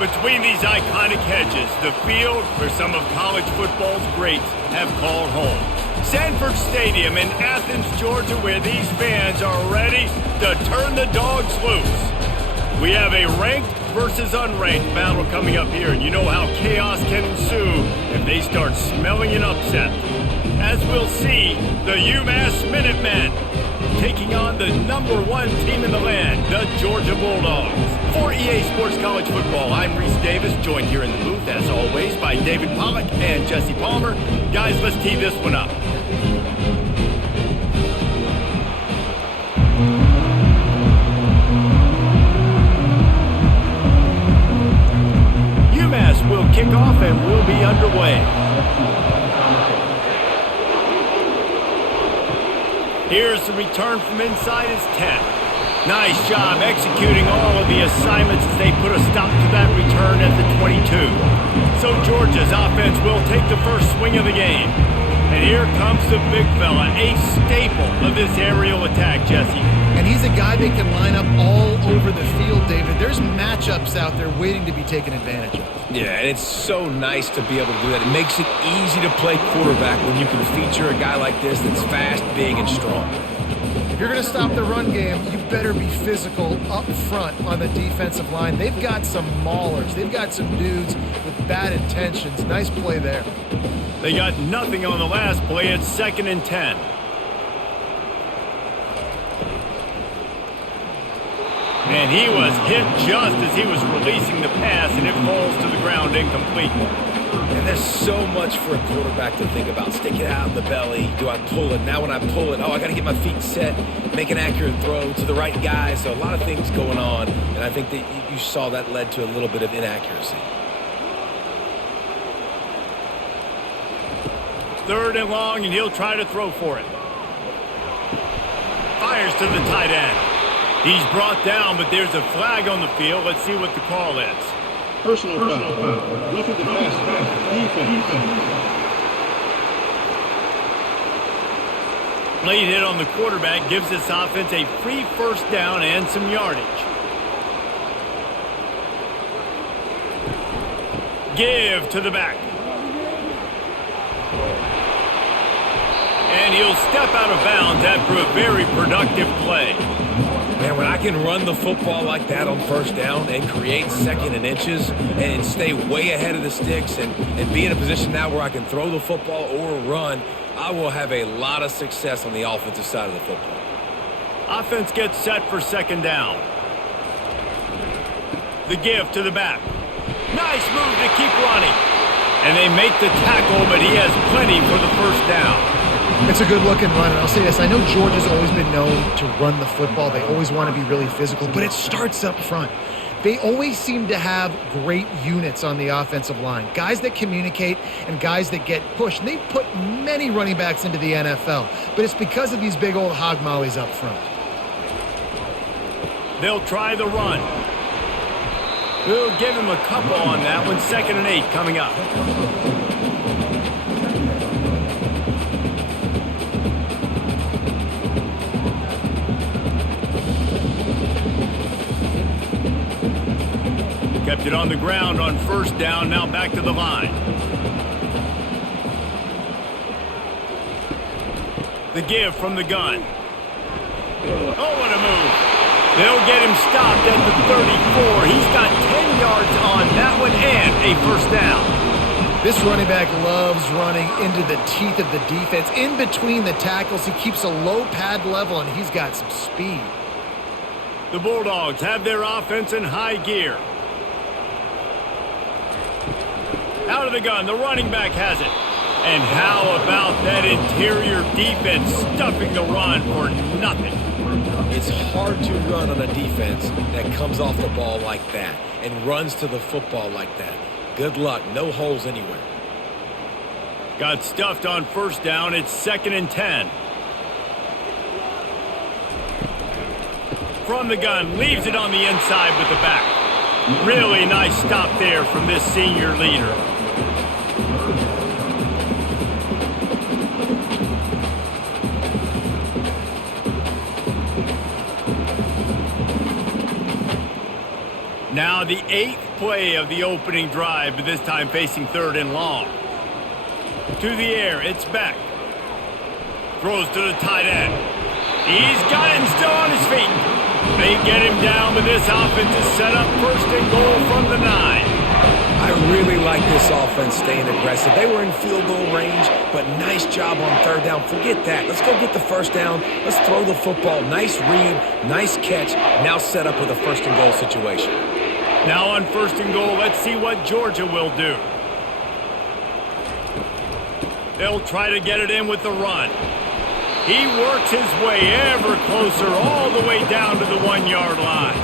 Between these iconic hedges, the field where some of college football's greats have called home. Sanford Stadium in Athens, Georgia, where these fans are ready to turn the dogs loose. We have a ranked versus unranked battle coming up here, and you know how chaos can ensue if they start smelling an upset. As we'll see, the UMass Minutemen taking on the #1 team in the land, the Georgia Bulldogs. For EA Sports College Football, I'm Reese Davis, joined here in the booth, as always, by David Pollack and Jesse Palmer. Guys, let's tee this one up. UMass will kick off and we'll be underway. Here's the return from inside his 10. Nice job executing all of the assignments as they put a stop to that return at the 22. So Georgia's offense will take the first swing of the game. And here comes the big fella, a staple of this aerial attack, Jesse. And he's a guy that can line up all over the field, David. There's matchups out there waiting to be taken advantage of. Yeah, and it's so nice to be able to do that. It makes it easy to play quarterback when you can feature a guy like this that's fast, big, and strong. If you're going to stop the run game, you better be physical up front on the defensive line. They've got some maulers. They've got some dudes with bad intentions. Nice play there. They got nothing on the last play. It's 2nd and 10. And he was hit just as he was releasing the pass, and it falls to the ground incomplete. And there's so much for a quarterback to think about. Stick it out in the belly. Do I pull it? Now when I pull it, I got to get my feet set, make an accurate throw to the right guy. So a lot of things going on, and I think that you saw that led to a little bit of inaccuracy. 3rd and long, and he'll try to throw for it. Fires to the tight end. He's brought down, but there's a flag on the field. Let's see what the call is. Personal foul. Defensive pass. Defense. Late hit on the quarterback gives this offense a free first down and some yardage. Give to the back. And he'll step out of bounds after a very productive play. Man, when I can run the football like that on first down and create 2nd and inches and stay way ahead of the sticks and be in a position now where I can throw the football or run, I will have a lot of success on the offensive side of the football. Offense gets set for 2nd down. The give to the back. Nice move to keep running. And they make the tackle, but he has plenty for the first down. It's a good-looking run, and I'll say this. I know Georgia's always been known to run the football. They always want to be really physical, but it starts up front. They always seem to have great units on the offensive line, guys that communicate and guys that get pushed. And they've put many running backs into the NFL, but it's because of these big old hog mollies up front. They'll try the run. We'll give him a couple on that one. 2nd and 8 coming up. Kept it on the ground on first down, now back to the line. The give from the gun. Oh, what a move. They'll get him stopped at the 34. He's got 10 yards on that one and a first down. This running back loves running into the teeth of the defense. In between the tackles, he keeps a low pad level, and he's got some speed. The Bulldogs have their offense in high gear. Out of the gun, the running back has it. And how about that interior defense stuffing the run for nothing? It's hard to run on a defense that comes off the ball like that and runs to the football like that. Good luck. No holes anywhere. Got stuffed on first down. It's 2nd and 10. From the gun, leaves it on the inside with the back. Really nice stop there from this senior leader. Now the 8th play of the opening drive, but this time facing 3rd and long. To the air, it's Beck. Throws to the tight end. He's got it and still on his feet. They get him down, but this offense is set up 1st and goal from the 9. I really like this offense staying aggressive. They were in field goal range, but nice job on 3rd down. Forget that. Let's go get the 1st down. Let's throw the football. Nice read, nice catch. Now set up with a 1st and goal situation. Now on 1st and goal, let's see what Georgia will do. They'll try to get it in with the run. He works his way ever closer all the way down to the 1-yard line.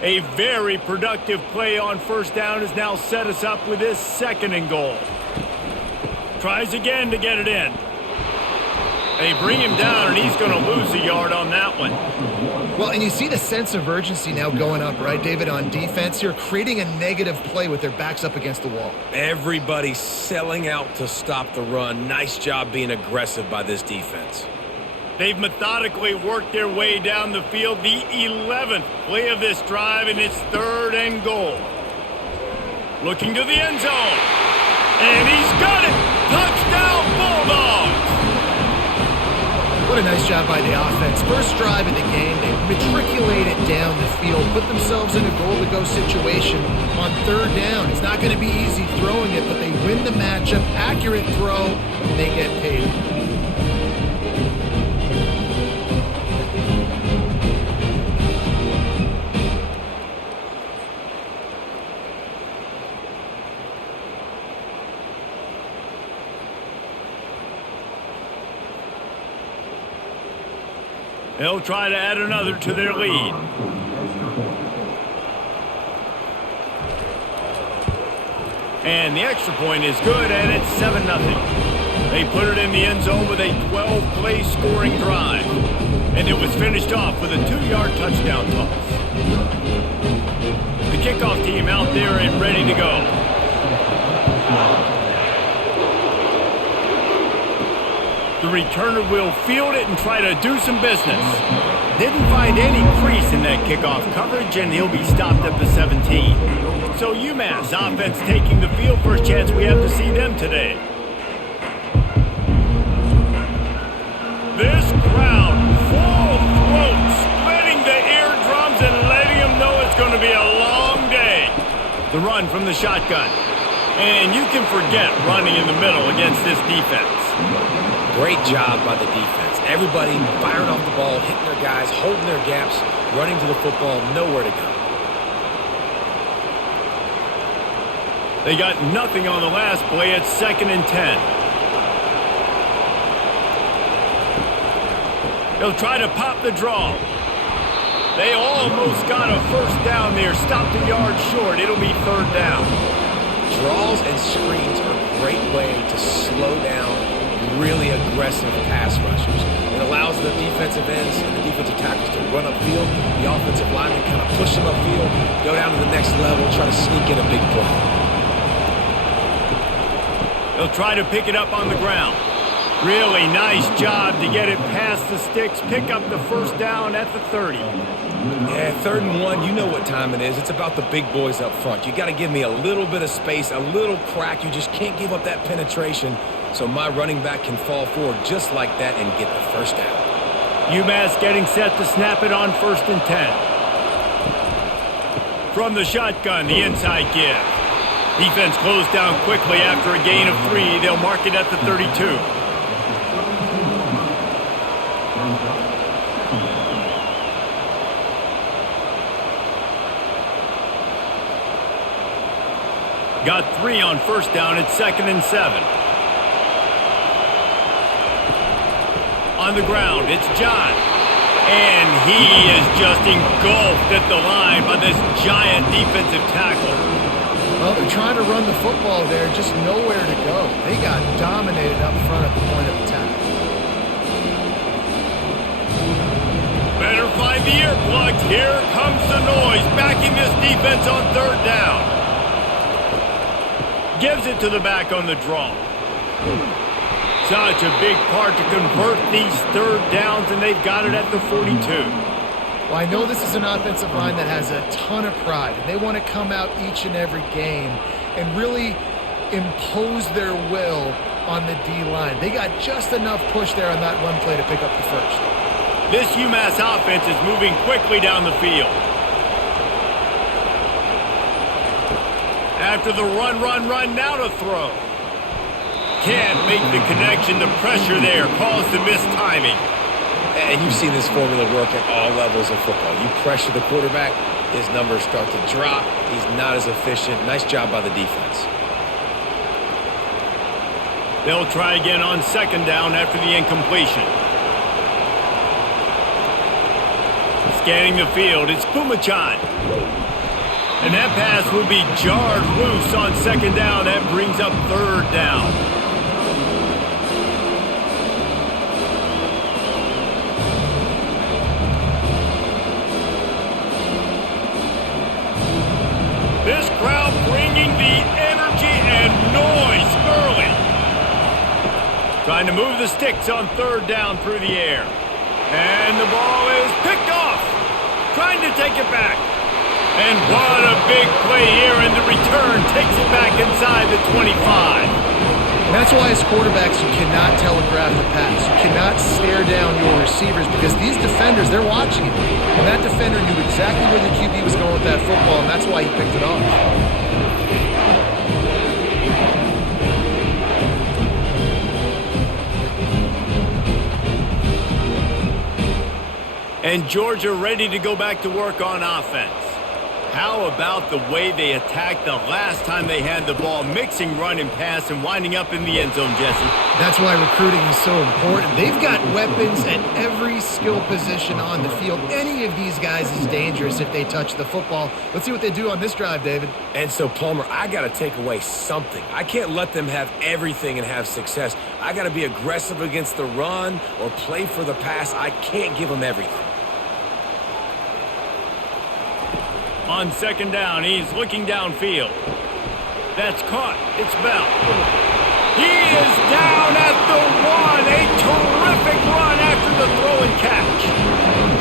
A very productive play on 1st down has now set us up with this 2nd and goal. Tries again to get it in. They bring him down, and he's going to lose a yard on that one. Well, and you see the sense of urgency now going up, right, David, on defense here, creating a negative play with their backs up against the wall. Everybody's selling out to stop the run. Nice job being aggressive by this defense. They've methodically worked their way down the field. The 11th play of this drive, and it's 3rd and goal. Looking to the end zone. And he's got it! Touchdown, Bulldogs! What a nice job by the offense. First drive of the game, they matriculated down the field, put themselves in a goal-to-go situation on 3rd down. It's not going to be easy throwing it, but they win the matchup. Accurate throw, and they get paid. They'll try to add another to their lead. And the extra point is good, and it's 7-0. They put it in the end zone with a 12-play scoring drive. And it was finished off with a 2-yard touchdown toss. The kickoff team out there and ready to go. The returner will field it and try to do some business. Didn't find any crease in that kickoff coverage, and he'll be stopped at the 17. So UMass offense taking the field. First chance we have to see them today. This crowd, full throat, splitting the eardrums and letting them know it's going to be a long day. The run from the shotgun. And you can forget running in the middle against this defense. Great job by the defense. Everybody firing off the ball, hitting their guys, holding their gaps, running to the football, nowhere to go. They got nothing on the last play. It's 2nd and 10. They'll try to pop the draw. They almost got a 1st down there. Stopped a yard short. It'll be 3rd down. Draws and screens are a great way to slow down really aggressive pass rushers. It allows the defensive ends and the defensive tackles to run upfield. The offensive linemen kind of push them upfield, go down to the next level, try to sneak in a big play. They'll try to pick it up on the ground. Really nice job to get it past the sticks, pick up the 1st down at the 30. Yeah, 3rd and 1, you know what time it is. It's about the big boys up front. You got to give me a little bit of space, a little crack. You just can't give up that penetration. So my running back can fall forward just like that and get the 1st down. UMass getting set to snap it on 1st and 10. From the shotgun, the inside give. Defense closed down quickly after a gain of 3. They'll mark it at the 32. Got 3 on 1st down. It's 2nd and 7. On the ground, it's John. And he is just engulfed at the line by this giant defensive tackle. Well, they're trying to run the football there, just nowhere to go. They got dominated up front at the point of attack. Better find the earplugs. Here comes the noise, backing this defense on 3rd down. Gives it to the back on the draw. Such a big part to convert these third downs, and they've got it at the 42. Well, I know this is an offensive line that has a ton of pride, and they want to come out each and every game and really impose their will on the D-line. They got just enough push there on that run play to pick up the first. This UMass offense is moving quickly down the field. After the run, now to throw. Can't make the connection. The pressure there caused the missed timing. And you've seen this formula work at all levels of football. You pressure the quarterback, his numbers start to drop. He's not as efficient. Nice job by the defense. They'll try again on second down after the incompletion. Scanning the field, it's Pumachan. And that pass will be jarred loose on second down. That brings up third down. This crowd bringing the energy and noise early. Trying to move the sticks on third down through the air. And the ball is picked off. Trying to take it back. And what a big play here, and the return takes it back inside the 25. And that's why as quarterbacks you cannot telegraph the pass. You cannot stare down your receivers because these defenders, they're watching it. And that defender knew exactly where the QB was going with that football, and that's why he picked it off. And Georgia ready to go back to work on offense. How about the way they attacked the last time they had the ball, mixing run and pass and winding up in the end zone, Jesse? That's why recruiting is so important. They've got weapons at every skill position on the field. Any of these guys is dangerous if they touch the football. Let's see what they do on this drive, David. And so, Palmer, I got to take away something. I can't let them have everything and have success. I got to be aggressive against the run or play for the pass. I can't give them everything. On second down, he's looking downfield. That's caught. It's Bell. He is down at the one. A terrific run after the throw and catch.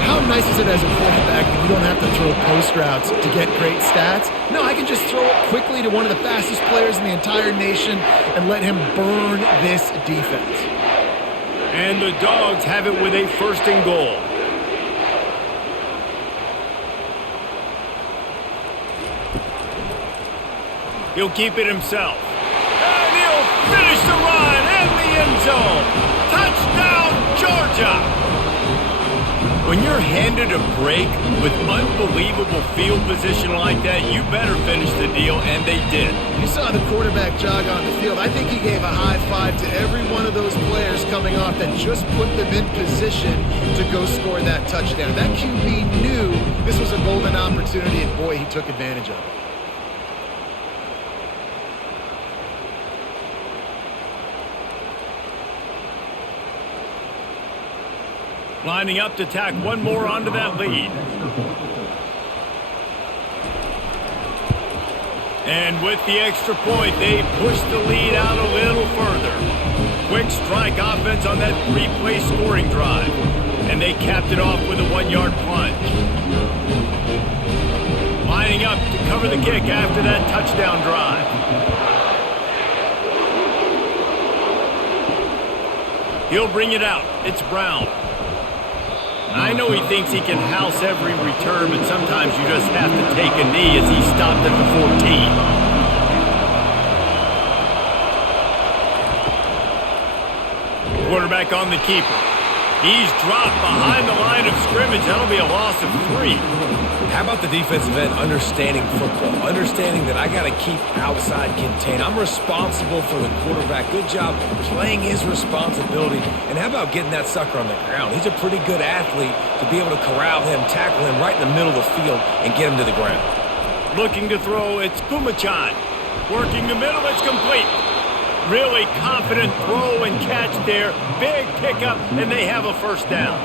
How nice is it as a quarterback that you don't have to throw post routes to get great stats? No, I can just throw it quickly to one of the fastest players in the entire nation and let him burn this defense. And the Dogs have it with a first and goal. He'll keep it himself. And he'll finish the run and the end zone. Touchdown, Georgia! When you're handed a break with unbelievable field position like that, you better finish the deal, and they did. You saw the quarterback jog on the field. I think he gave a high five to every one of those players coming off that just put them in position to go score that touchdown. That QB knew this was a golden opportunity, and boy, he took advantage of it. Lining up to tack one more onto that lead. And with the extra point, they push the lead out a little further. Quick strike offense on that three-play scoring drive. And they capped it off with a 1-yard plunge. Lining up to cover the kick after that touchdown drive. He'll bring it out. It's Brown. I know he thinks he can house every return, but sometimes you just have to take a knee as he stopped at the 14. Quarterback on the keeper. He's dropped behind the line of scrimmage. That'll be a loss of 3. How about the defensive end understanding football, understanding that I got to keep outside contained. I'm responsible for the quarterback. Good job playing his responsibility. And how about getting that sucker on the ground? He's a pretty good athlete to be able to corral him, tackle him right in the middle of the field, and get him to the ground. Looking to throw, it's Pumachan. Working the middle, it's complete. Really confident throw and catch there. Big pickup, and they have a first down.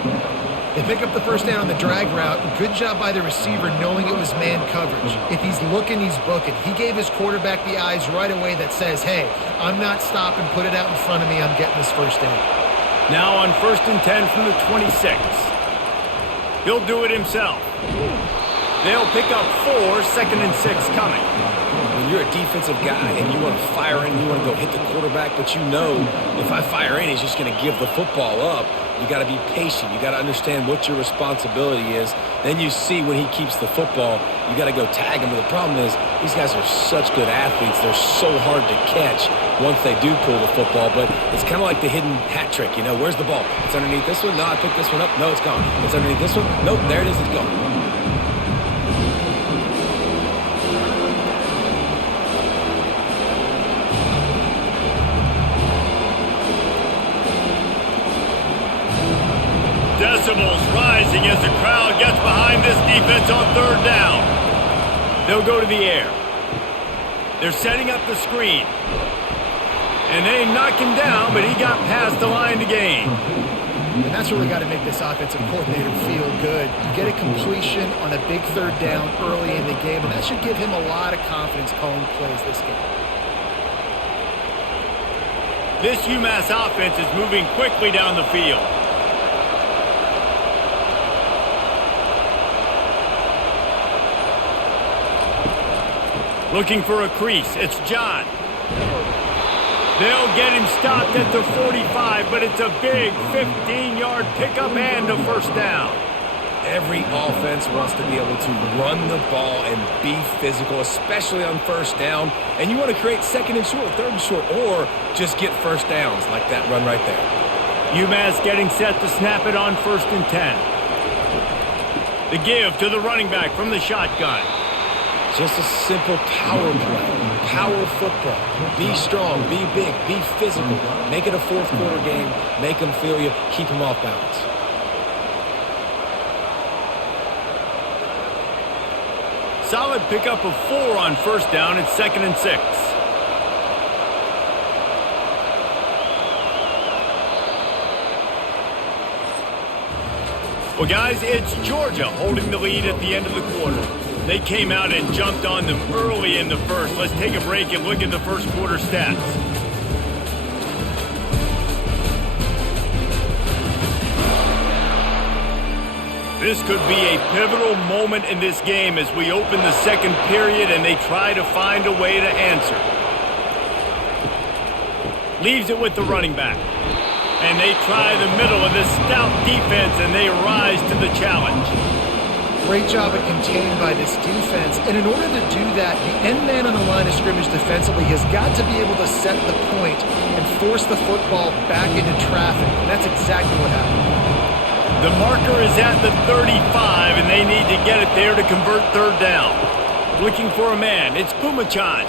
They pick up the first down on the drag route. Good job by the receiver knowing it was man coverage. If he's looking, he's booking. He gave his quarterback the eyes right away that says, hey, I'm not stopping, put it out in front of me, I'm getting this first down. Now on 1st and 10 from the 26. He'll do it himself. They'll pick up 4, 2nd and 6 coming. When you're a defensive guy and you want to fire in, you want to go hit the quarterback, but you know if I fire in, he's just going to give the football up. You got to be patient. You got to understand what your responsibility is. Then you see when he keeps the football, you got to go tag him. But the problem is these guys are such good athletes. They're so hard to catch once they do pull the football. But it's kind of like the hidden hat trick. You know, where's the ball? It's underneath this one. No, I picked this one up. No, it's gone. It's underneath this one. Nope, there it is. It's gone. Decibels rising as the crowd gets behind this defense on 3rd down. They'll go to the air. They're setting up the screen. And they knock him down, but he got past the line to gain. And that's really got to make this offensive coordinator feel good. You get a completion on a big 3rd down early in the game, and that should give him a lot of confidence calling plays this game. This UMass offense is moving quickly down the field. Looking for a crease. It's John. They'll get him stopped at the 45, but it's a big 15-yard pickup and a first down. Every offense wants to be able to run the ball and be physical, especially on 1st down. And you want to create 2nd and short, 3rd and short, or just get first downs like that run right there. UMass getting set to snap it on 1st and 10. The give to the running back from the shotgun. Just a simple power play, power football. Be strong, be big, be physical. Make it a 4th quarter game. Make them feel you. Keep them off balance. Solid pickup of 4 on 1st down. It's 2nd and 6. Well, guys, it's Georgia holding the lead at the end of the quarter. They came out and jumped on them early in the first. Let's take a break and look at the first quarter stats. This could be a pivotal moment in this game as we open the 2nd period and they try to find a way to answer. Leaves it with the running back. And they try the middle of this stout defense and they rise to the challenge. Great job of containing by this defense. And in order to do that, the end man on the line of scrimmage defensively has got to be able to set the point and force the football back into traffic. And that's exactly what happened. The marker is at the 35, and they need to get it there to convert 3rd down. Looking for a man. It's Pumachan.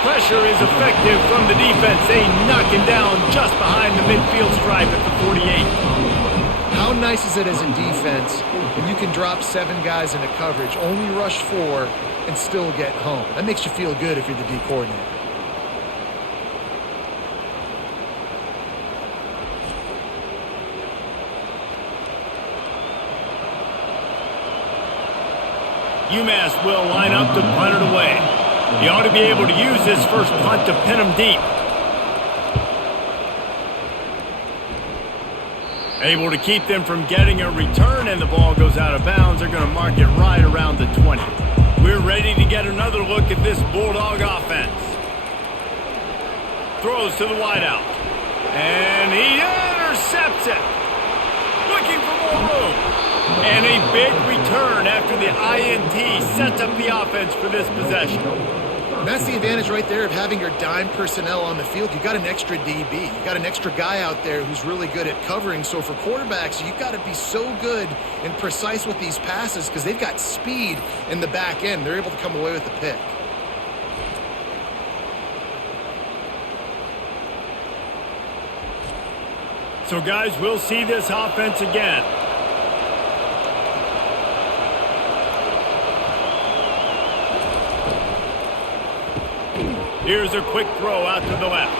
Pressure is effective from the defense. They knock him down just behind the midfield stripe at the 48. How nice is it as a defense when you can drop 7 guys into coverage, only rush 4, and still get home? That makes you feel good if you're the D coordinator. UMass will line up to punt it away. He ought to be able to use this first punt to pin him deep. Able to keep them from getting a return, and the ball goes out of bounds. They're going to mark it right around the 20. We're ready to get another look at this Bulldog offense. Throws to the wideout. And he intercepts it. Looking for more room. And a big return after the INT sets up the offense for this possession. And that's the advantage right there of having your dime personnel on the field. You've got an extra DB. You've got an extra guy out there who's really good at covering. So for quarterbacks, you've got to be so good and precise with these passes because they've got speed in the back end. They're able to come away with the pick. So, guys, we'll see this offense again. Here's a quick throw out to the left.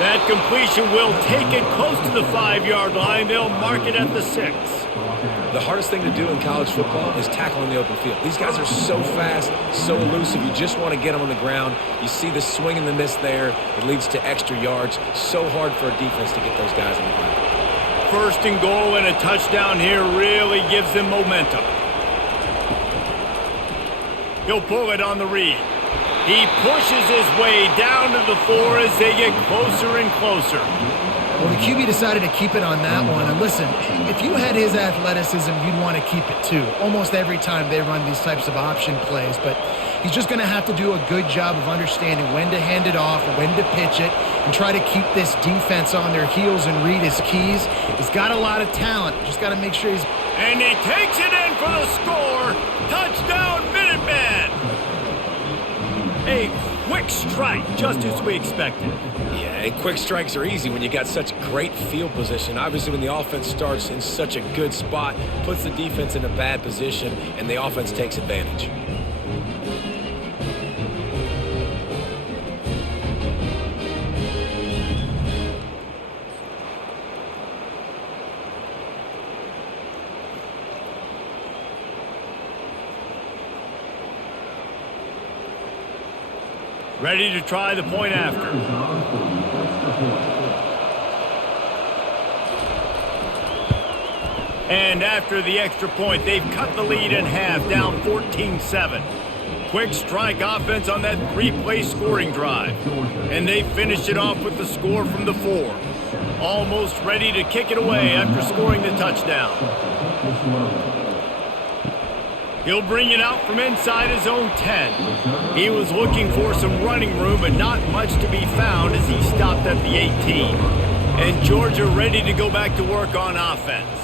That completion will take it close to the 5-yard line. They'll mark it at the 6. The hardest thing to do in college football is tackle in the open field. These guys are so fast, so elusive. You just want to get them on the ground. You see the swing and the miss there. It leads to extra yards. So hard for a defense to get those guys on the ground. First and goal and a touchdown here really gives them momentum. He'll pull it on the read. He pushes his way down to the 4 as they get closer and closer. Well, the QB decided to keep it on that one. And listen, if you had his athleticism, you'd want to keep it too. Almost every time they run these types of option plays. But he's just going to have to do a good job of understanding when to hand it off, when to pitch it, and try to keep this defense on their heels and read his keys. He's got a lot of talent. Just got to make sure he's... And he takes it in for the score. Touchdown, Minutemen! A quick strike, just as we expected. Yeah, and quick strikes are easy when you got such great field position. Obviously, when the offense starts in such a good spot, puts the defense in a bad position, and the offense takes advantage. Ready to try the point after. And after the extra point, they've cut the lead in half, down 14-7. Quick strike offense on that 3-play scoring drive. And they finish it off with the score from the 4. Almost ready to kick it away after scoring the touchdown. He'll bring it out from inside his own 10. He was looking for some running room, but not much to be found as he stopped at the 18. And Georgia ready to go back to work on offense.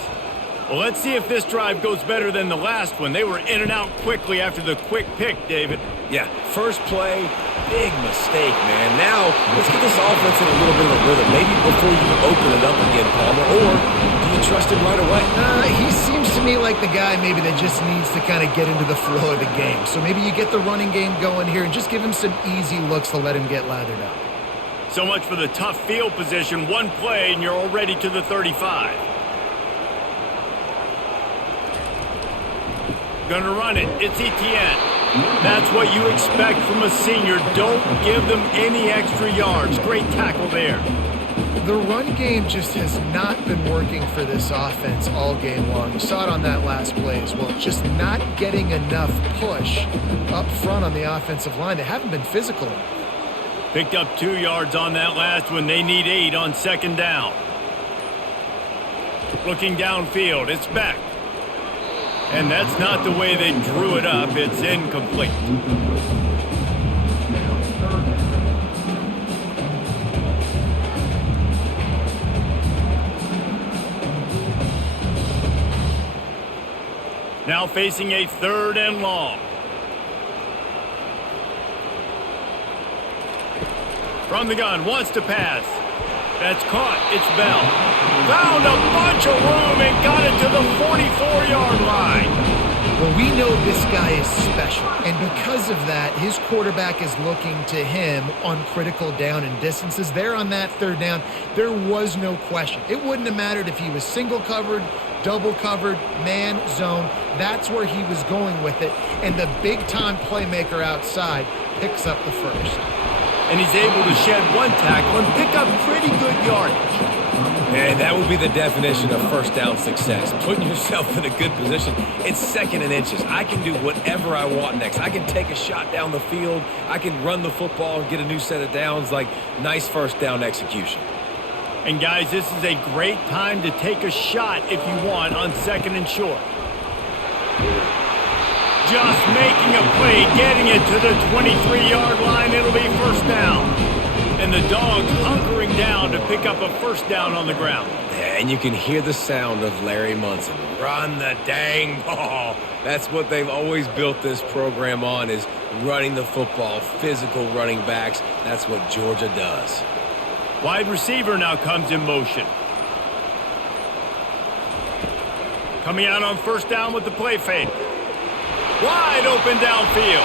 Well, let's see if this drive goes better than the last one. They were in and out quickly after the quick pick, David. Yeah, first play, big mistake, man. Now, let's get this offense in a little bit of a rhythm. Maybe before you open it up again, Palmer, or do you trust him right away? He seems to me like the guy maybe that just needs to kind of get into the flow of the game. So maybe you get the running game going here and just give him some easy looks to let him get lathered up. So much for the tough field position. One play and you're already to the 35. Gonna run it. It's Etienne. That's what you expect from a senior. Don't give them any extra yards. Great tackle there. The run game just has not been working for this offense all game long. You saw it on that last play as well. Just not getting enough push up front on the offensive line. They haven't been physical enough. Picked up 2 yards on that last one. They need 8 on second down. Looking downfield. It's back. And that's not the way they drew it up. It's incomplete. Now facing a 3rd and long. From the gun, wants to pass. That's caught. It's Bell. Found a bunch of room and got it to the 44-yard line. Well, we know this guy is special, and because of that, his quarterback is looking to him on critical down and distances. There on that 3rd down, there was no question. It wouldn't have mattered if he was single covered, double covered, man, zone. That's where he was going with it, and the big-time playmaker outside picks up the first. And he's able to shed one tackle and pick up pretty good yardage. And that would be the definition of first down success. Putting yourself in a good position. It's 2nd and inches. I can do whatever I want next. I can take a shot down the field. I can run the football and get a new set of downs. Like, nice first down execution. And guys, this is a great time to take a shot if you want on 2nd and short. Just making a play, getting it to the 23-yard line. It'll be first down. And the Dogs hunkering down to pick up a first down on the ground. Yeah, and you can hear the sound of Larry Munson. Run the dang ball. That's what they've always built this program on, is running the football, physical running backs. That's what Georgia does. Wide receiver now comes in motion. Coming out on first down with the play fake. Wide open downfield.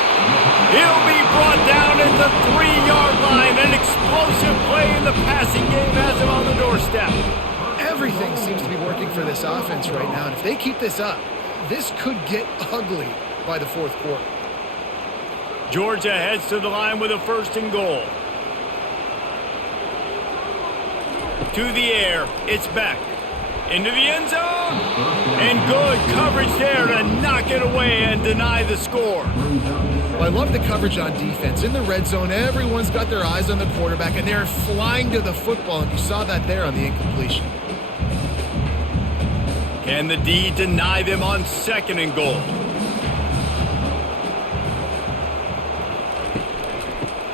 He'll be brought down at the 3-yard line. An explosive play in the passing UMass offense right now, and if they keep this up, this could get ugly by the fourth quarter. Georgia heads to the line with a 1st and goal. To the air, it's back. Into the end zone. And good coverage there to knock it away and deny the score. Well, I love the coverage on defense. In the red zone, everyone's got their eyes on the quarterback, and they're flying to the football, and you saw that there on the incompletion. Can the D deny them on 2nd and goal?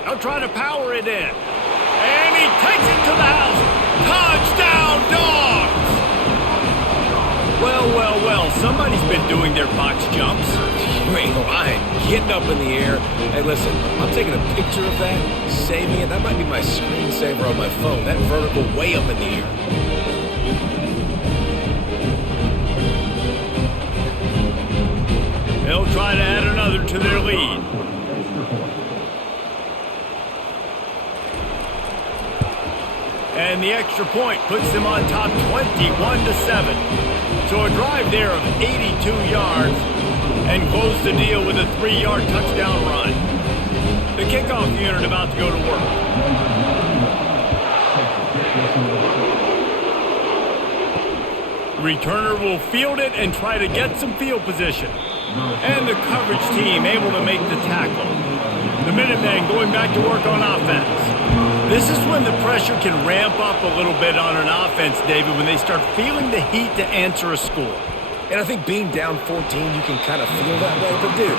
They'll try to power it in. And he takes it to the house. Touchdown, Dogs! Well, somebody's been doing their box jumps. You ain't lying. Getting up in the air. Hey, listen, I'm taking a picture of that, saving it. That might be my screensaver on my phone. That vertical way up in the air. They'll try to add another to their lead. And the extra point puts them on top 21-7. So a drive there of 82 yards and close the deal with a 3-yard touchdown run. The kickoff unit about to go to work. Returner will field it and try to get some field position. And the coverage team able to make the tackle. The Minutemen going back to work on offense. This is when the pressure can ramp up a little bit on an offense, David, when they start feeling the heat to answer a score. And I think being down 14, you can kind of feel that way. But, dude,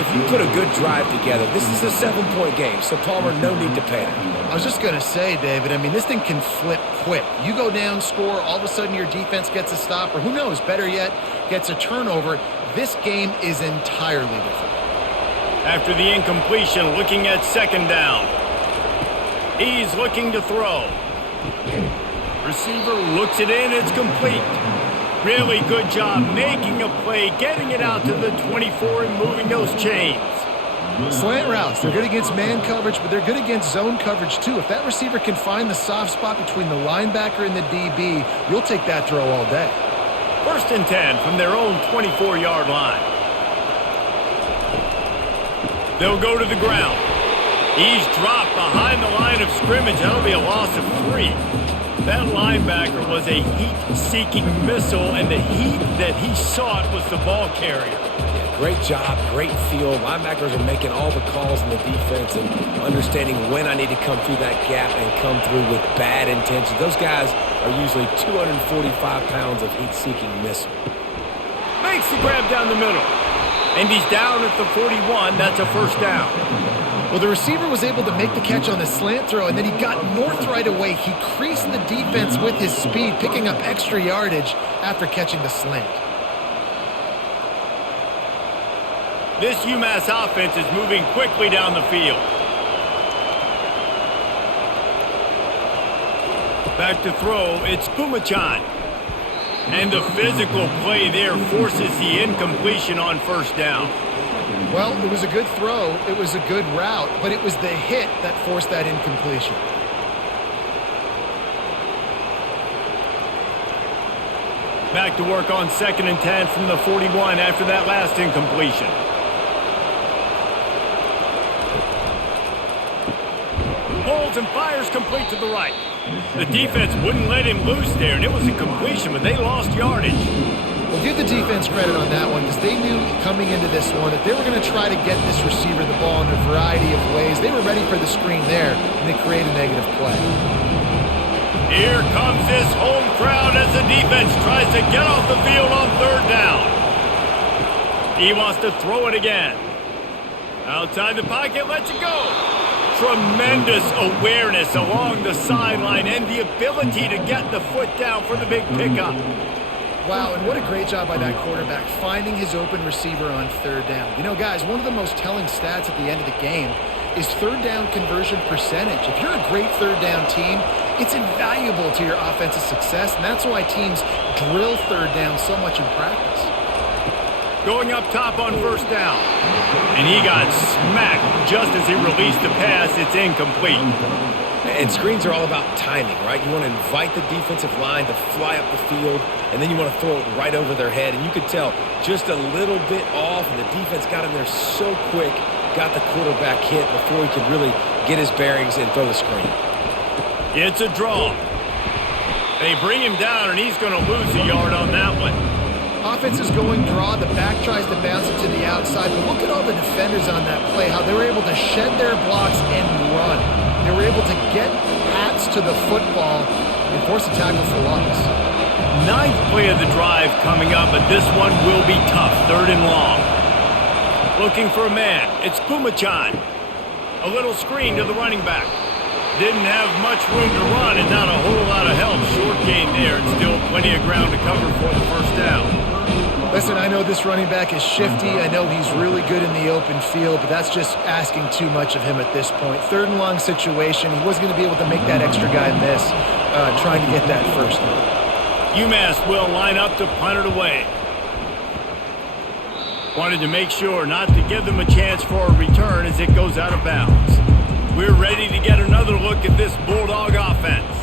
if you put a good drive together, this is a 7-point game. So, Palmer, no need to panic. I was just going to say, David, I mean, this thing can flip quick. You go down, score, all of a sudden your defense gets a stop, or who knows, better yet, gets a turnover. This game is entirely different. After the incompletion, looking at 2nd down. He's looking to throw. Receiver looks it in. It's complete. Really good job making a play, getting it out to the 24 and moving those chains. Slant routes, they're good against man coverage, but they're good against zone coverage too. If that receiver can find the soft spot between the linebacker and the DB, you'll take that throw all day. 1st and 10 from their own 24-yard line. They'll go to the ground. He's dropped behind the line of scrimmage. That'll be a loss of 3. That linebacker was a heat-seeking missile, and the heat that he sought was the ball carrier. Yeah, great job, great feel. Linebackers are making all the calls in the defense and understanding when I need to come through that gap and come through with bad intentions. Those guys are usually 245 pounds of heat-seeking missile. Makes the grab down the middle. And he's down at the 41. That's a 1st down. Well, the receiver was able to make the catch on the slant throw, and then he got north right away. He creased the defense with his speed, picking up extra yardage after catching the slant. This UMass offense is moving quickly down the field. Back to throw, it's Pumachan. And the physical play there forces the incompletion on 1st down. Well, it was a good throw, it was a good route, but it was the hit that forced that incompletion. Back to work on 2nd and 10 from the 41 after that last incompletion. Holds and fires complete to the right. The defense wouldn't let him loose there, and it was a completion, but they lost yardage. Well, give the defense credit on that one because they knew coming into this one that they were going to try to get this receiver the ball in a variety of ways. They were ready for the screen there, and they create a negative play. Here comes this home crowd as the defense tries to get off the field on 3rd down. He wants to throw it again. Outside the pocket, lets it go. Tremendous awareness along the sideline and the ability to get the foot down for the big pickup. Wow, and what a great job by that quarterback, finding his open receiver on 3rd down. You know, guys, one of the most telling stats at the end of the game is 3rd down conversion percentage. If you're a great 3rd down team, it's invaluable to your offensive success, and that's why teams drill 3rd down so much in practice. Going up top on 1st down. And he got smacked just as he released the pass. It's incomplete. And screens are all about timing, right? You want to invite the defensive line to fly up the field, and then you want to throw it right over their head. And you could tell just a little bit off, and the defense got in there so quick, got the quarterback hit before he could really get his bearings and throw the screen. It's a draw. They bring him down, and he's going to lose a yard on that one. Offense is going draw. The back tries to bounce it to the outside. But look at all the defenders on that play, how they were able to shed their blocks and run. They were able to get hats to the football and force a tackle for loss. Ninth play of the drive coming up, but this one will be tough. 3rd and long. Looking for a man. It's Pumachan. A little screen to the running back. Didn't have much room to run and not a whole lot of help. Short gain there and still plenty of ground to cover for the first down. Listen, I know this running back is shifty. I know he's really good in the open field, but that's just asking too much of him at this point. 3rd and long situation. He wasn't going to be able to make that extra guy miss trying to get that first down. UMass will line up to punt it away. Wanted to make sure not to give them a chance for a return as it goes out of bounds. We're ready to get another look at this Bulldog offense.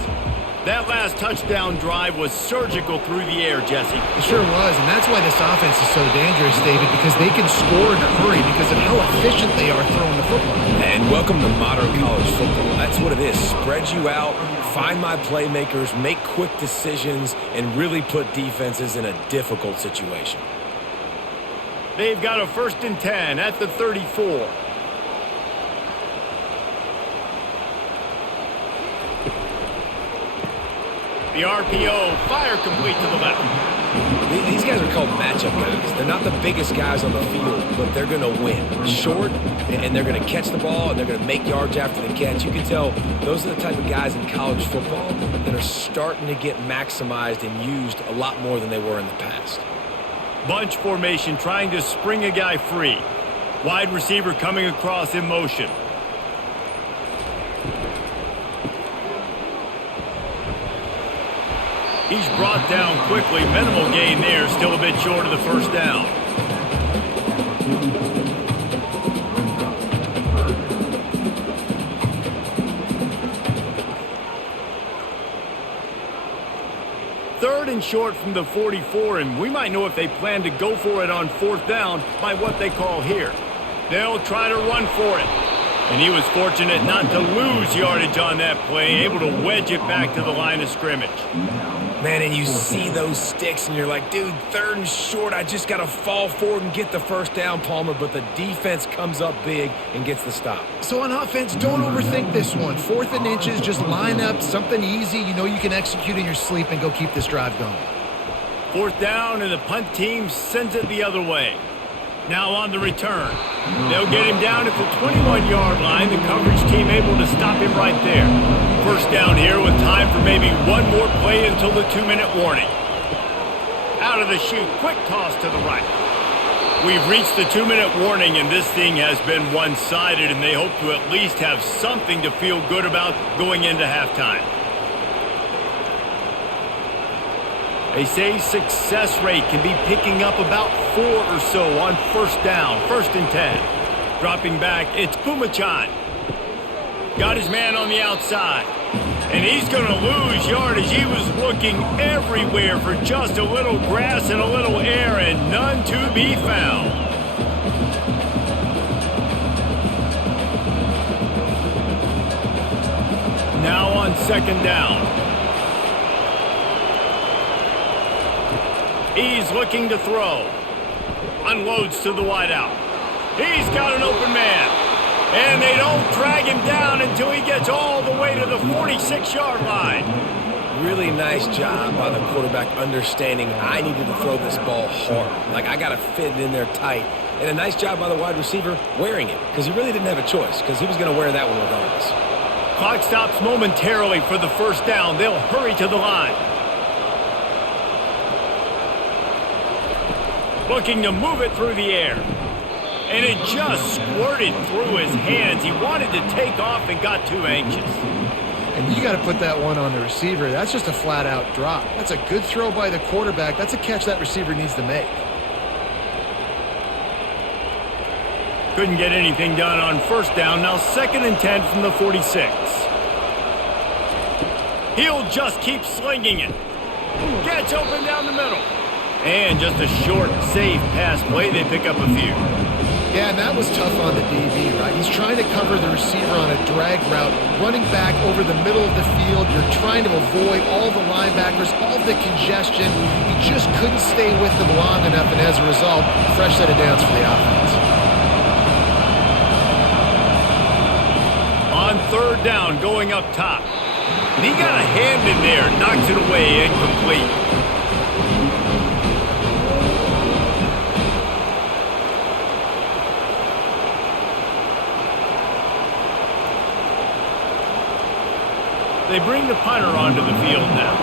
That last touchdown drive was surgical through the air, Jesse. It sure was, and that's why this offense is so dangerous, David, because they can score in a hurry because of how efficient they are throwing the football. And welcome to modern college football. That's what it is. Spread you out, find my playmakers, make quick decisions, and really put defenses in a difficult situation. They've got a 1st and 10 at the 34. The RPO, fire complete to the left. These guys are called matchup guys. They're not the biggest guys on the field, but they're going to win. Short, and they're going to catch the ball, and they're going to make yards after the catch. You can tell those are the type of guys in college football that are starting to get maximized and used a lot more than they were in the past. Bunch formation trying to spring a guy free. Wide receiver coming across in motion. He's brought down quickly. Minimal gain there. Still a bit short of the first down. Third and short from the 44, and we might know if they plan to go for it on 4th down by what they call here. They'll try to run for it. And he was fortunate not to lose yardage on that play, able to wedge it back to the line of scrimmage. Man, and you see those sticks, and you're like, dude, 3rd and short, I just got to fall forward and get the first down, Palmer, but the defense comes up big and gets the stop. So on offense, don't overthink this one. 4th and inches, just line up something easy you know you can execute in your sleep and go keep this drive going. 4th down, and the punt team sends it the other way. Now on the return. They'll get him down at the 21-yard line. The coverage team able to stop him right there. First down here with time for maybe one more play until the 2-minute warning. Out of the chute, quick toss to the right. We've reached the 2-minute warning, and this thing has been one-sided, and they hope to at least have something to feel good about going into halftime. They say success rate can be picking up about 4 or so on 1st down, 1st and 10. Dropping back, it's Pumachan. Got his man on the outside. And he's going to lose yardage. He was looking everywhere for just a little grass and a little air, and none to be found. Now on 2nd down. He's looking to throw. Unloads to the wideout. He's got an open man. And they don't drag him down until he gets all the way to the 46-yard line. Really nice job by the quarterback understanding I needed to throw this ball hard. Like, I got to fit it in there tight. And a nice job by the wide receiver wearing it, because he really didn't have a choice, because he was going to wear that one regardless. Clock stops momentarily for the 1st down. They'll hurry to the line. Looking to move it through the air. And it just squirted through his hands. He wanted to take off and got too anxious. And you got to put that one on the receiver. That's just a flat-out drop. That's a good throw by the quarterback. That's a catch that receiver needs to make. Couldn't get anything done on 1st down. Now 2nd and 10 from the 46. He'll just keep slinging it. Gets open down the middle. And just a short, safe pass play. They pick up a few. Yeah, and that was tough on the DB, right? He's trying to cover the receiver on a drag route, running back over the middle of the field. You're trying to avoid all the linebackers, all the congestion. He just couldn't stay with them long enough, and as a result, fresh set of downs for the offense. On third down, going up top. And he got a hand in there, knocks it away, incomplete. They bring the punter onto the field now.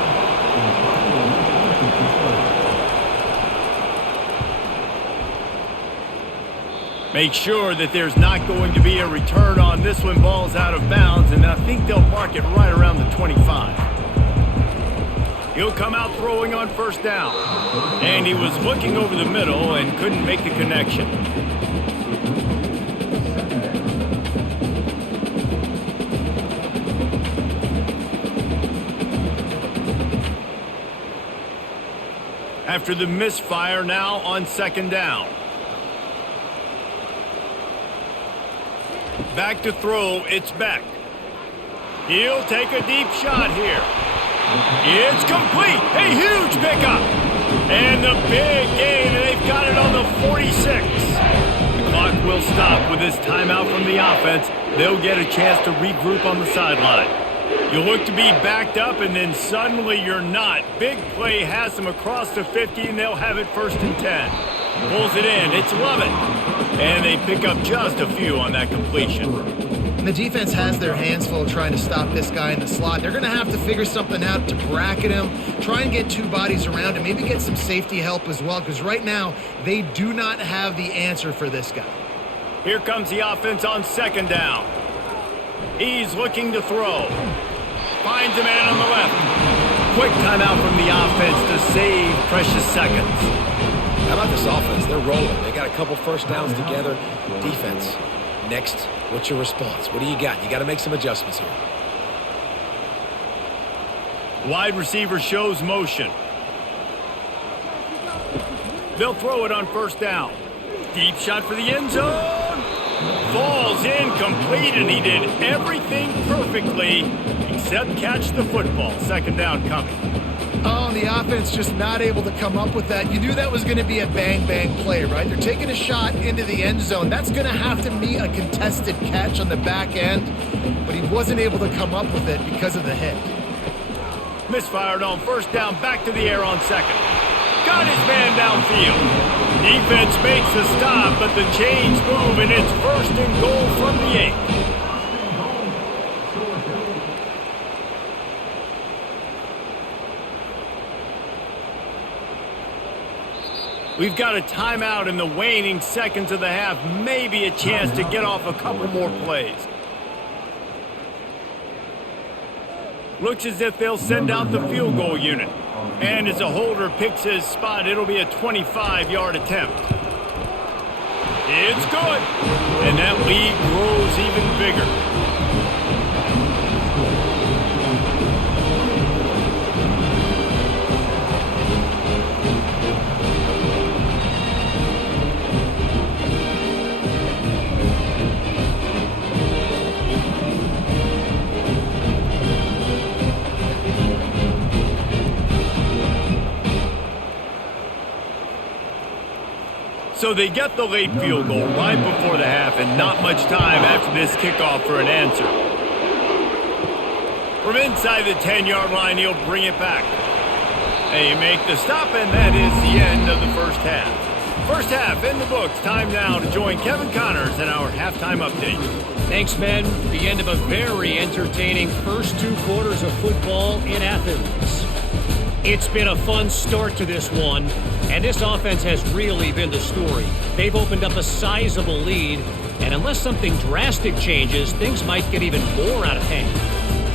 Make sure that there's not going to be a return on this one. Ball's out of bounds, and I think they'll mark it right around the 25. He'll come out throwing on first down. And he was looking over the middle and couldn't make the connection. After the misfire, now on second down. Back to throw, it's Beck. He'll take a deep shot here. It's complete, a huge pickup. And the big gain, and they've got it on the 46. The clock will stop with this timeout from the offense. They'll get a chance to regroup on the sideline. You look to be backed up, and then suddenly you're not. Big play has them across the 50, and they'll have it first and 10. Pulls it in. It's Lovett. And they pick up just a few on that completion. And the defense has their hands full trying to stop this guy in the slot. They're going to have to figure something out to bracket him, try and get two bodies around him, maybe get some safety help as well, because right now they do not have the answer for this guy. Here comes the offense on second down. He's looking to throw. Finds a man on the left. Quick timeout from the offense to save precious seconds. How about this offense? They're rolling. They got a couple first downs together. Defense. Next, what's your response? What do you got? You got to make some adjustments here. Wide receiver shows motion. They'll throw it on first down. Deep shot for the end zone. Falls incomplete, and he did everything perfectly except catch the football. Second down coming. Oh, and the offense just not able to come up with that. You knew that was going to be a bang-bang play, right? They're taking a shot into the end zone. That's going to have to be a contested catch on the back end, but he wasn't able to come up with it because of the hit. Misfired on first down, back to the air on second. Got his man downfield. Defense makes the stop, but the chains move, and it's first and goal from the 8. We've got a timeout in the waning seconds of the half. Maybe a chance to get off a couple more plays. Looks as if they'll send out the field goal unit. And as a holder picks his spot, it'll be a 25-yard attempt. It's good. And that lead grows even bigger. So they get the late field goal right before the half, and not much time after this kickoff for an answer. From inside the 10-yard line, he'll bring it back. They make the stop, and that is the end of the first half. First half in the books. Time now to join Kevin Connors in our halftime update. Thanks, Ben. The end of a very entertaining first 2 quarters of football in Athens. It's been a fun start to this one, and this offense has really been the story. They've opened up a sizable lead, and unless something drastic changes, things might get even more out of hand.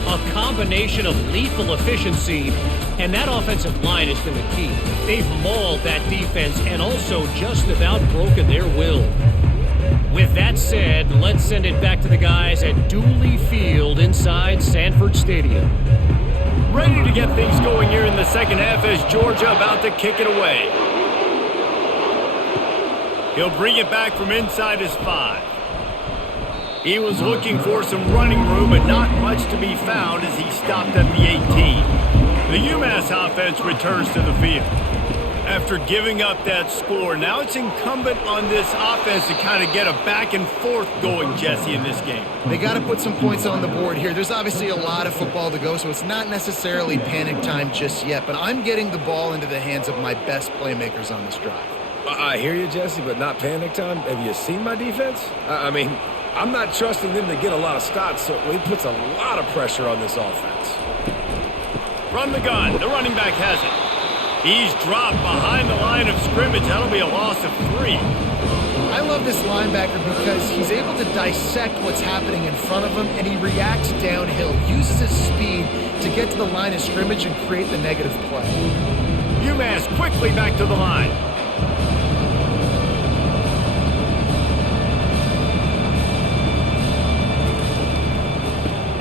A combination of lethal efficiency, and that offensive line has been the key. They've mauled that defense and also just about broken their will. With that said, let's send it back to the guys at Dooley Field inside Sanford Stadium. Ready to get things going here in the second half as Georgia about to kick it away. He'll bring it back from inside his 5. He was looking for some running room, but not much to be found as he stopped at the 18. The UMass offense returns to the field. After giving up that score, now it's incumbent on this offense to kind of get a back and forth going, Jesse, in this game. They got to put some points on the board here. There's obviously a lot of football to go, so it's not necessarily panic time just yet, but I'm getting the ball into the hands of my best playmakers on this drive. I hear you, Jesse, but not panic time. Have you seen my defense? I mean, I'm not trusting them to get a lot of stops, so he puts a lot of pressure on this offense. From the gun, the running back has it. He's dropped behind the line of scrimmage. That'll be a loss of 3. I love this linebacker because he's able to dissect what's happening in front of him, and he reacts downhill, uses his speed to get to the line of scrimmage and create the negative play. UMass quickly back to the line.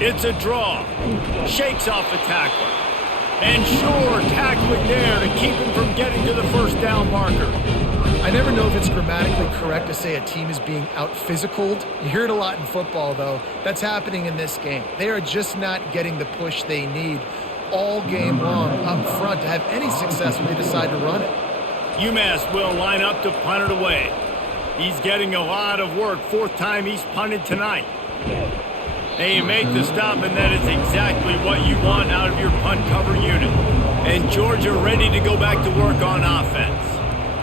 It's a draw. Shakes off the tackler. And sure, tackling there to keep him from getting to the first down marker. I never know if it's grammatically correct to say a team is being out-physicaled. You hear it a lot in football, though. That's happening in this game. They are just not getting the push they need all game long up front to have any success when they decide to run it. UMass will line up to punt it away. He's getting a lot of work. 4th time he's punted tonight. They make the stop, and that is exactly what you want out of your punt cover unit. And Georgia ready to go back to work on offense.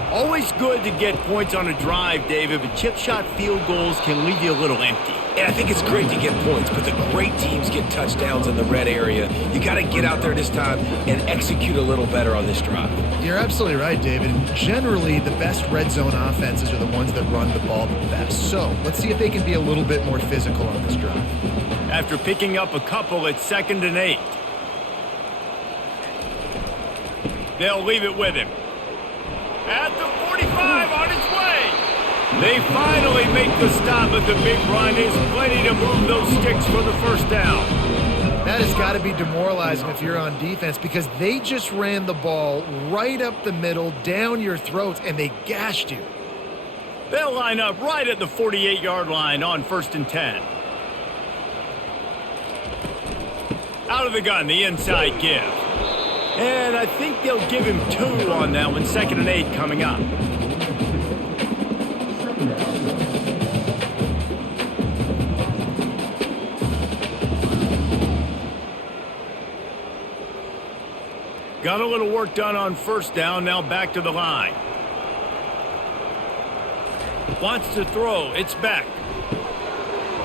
Always good to get points on a drive, David, but chip shot field goals can leave you a little empty. And I think it's great to get points, but the great teams get touchdowns in the red area. You got to get out there this time and execute a little better on this drive. You're absolutely right, David. Generally, the best red zone offenses are the ones that run the ball the best. So let's see if they can be a little bit more physical on this drive. After picking up a couple at 2nd and 8. They'll leave it with him. At the 45, on his way. They finally make the stop, but the big run is plenty to move those sticks for the first down. That has got to be demoralizing if you're on defense because they just ran the ball right up the middle, down your throats, and they gashed you. They'll line up right at the 48-yard line on 1st and 10. Out of the gun, the inside give. And I think they'll give him 2 on that one. 2nd and 8 coming up. Got a little work done on 1st down. Now back to the line. Wants to throw. It's back.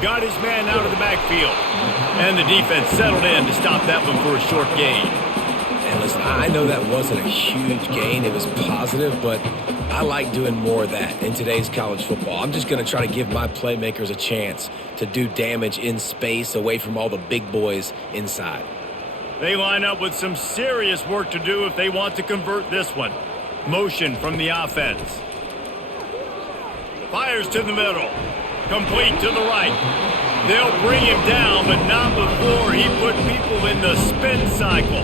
Got his man out of the backfield. And the defense settled in to stop that one for a short gain. And listen, I know that wasn't a huge gain. It was positive, but I like doing more of that in today's college football. I'm just going to try to give my playmakers a chance to do damage in space away from all the big boys inside. They line up with some serious work to do if they want to convert this one. Motion from the offense. Fires to the middle. Complete to the right. They'll bring him down, but not before he put people in the spin cycle.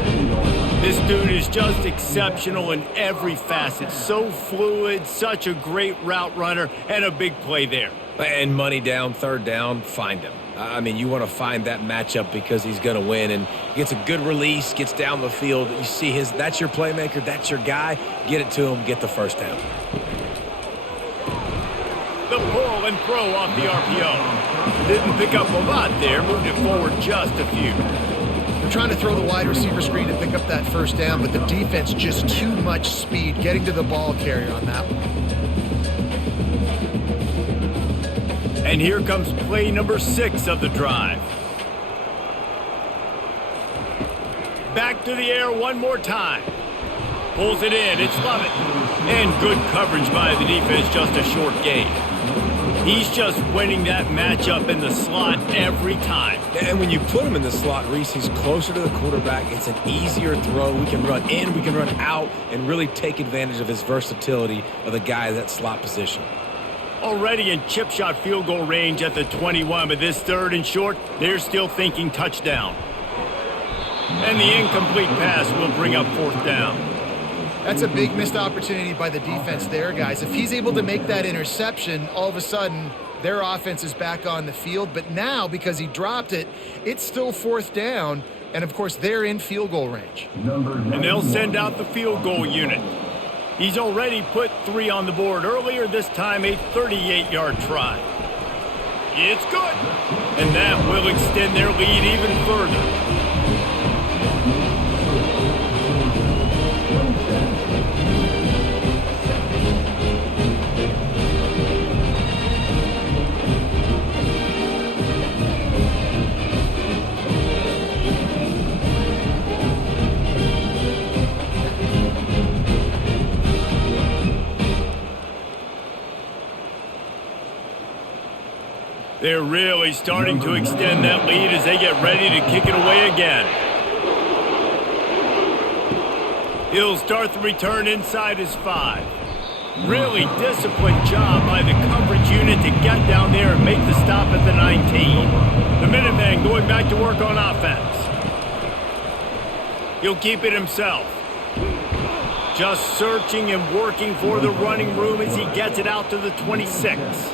This dude is just exceptional in every facet. So fluid, such a great route runner, and a big play there. And money down, 3rd down, find him. I mean, you want to find that matchup because he's going to win, and gets a good release, gets down the field. You see that's your playmaker, that's your guy. Get it to him, get the 1st down. The pull and throw off the RPO. Didn't pick up a lot there, moved it forward just a few. They're trying to throw the wide receiver screen to pick up that 1st down, but the defense just too much speed getting to the ball carrier on that one. And here comes play number 6 of the drive. Back to the air one more time. Pulls it in, it's Lovett. And good coverage by the defense, just a short gain. He's just winning that matchup in the slot every time. And when you put him in the slot, Reese, he's closer to the quarterback. It's an easier throw. We can run in, we can run out, and really take advantage of his versatility of the guy in that slot position. Already in chip shot field goal range at the 21, but this 3rd and short, they're still thinking touchdown. And the incomplete pass will bring up 4th down. That's a big missed opportunity by the defense there, guys. If he's able to make that interception, all of a sudden their offense is back on the field. But now, because he dropped it, it's still 4th down. And, of course, they're in field goal range. And they'll send out the field goal unit. He's already put 3 on the board earlier, this time a 38-yard try. It's good. And that will extend their lead even further. They're really starting to extend that lead as they get ready to kick it away again. He'll start the return inside his 5. Really disciplined job by the coverage unit to get down there and make the stop at the 19. The Minutemen going back to work on offense. He'll keep it himself. Just searching and working for the running room as he gets it out to the 26.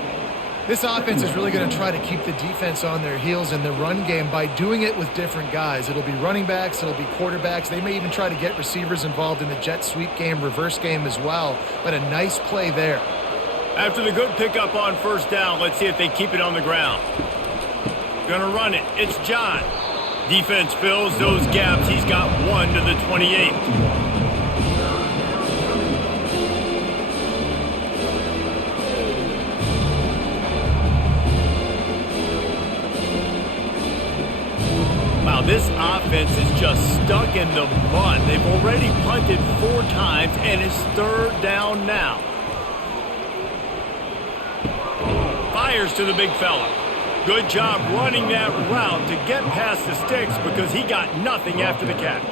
This offense is really going to try to keep the defense on their heels in the run game by doing it with different guys. It'll be running backs, it'll be quarterbacks. They may even try to get receivers involved in the jet sweep game, reverse game as well. But a nice play there. After the good pickup on 1st down, let's see if they keep it on the ground. Gonna run it. It's John. Defense fills those gaps. He's got 1 to the 28. This offense is just stuck in the mud. They've already punted 4 times, and it's 3rd down now. Fires to the big fella. Good job running that route to get past the sticks because he got nothing after the catch.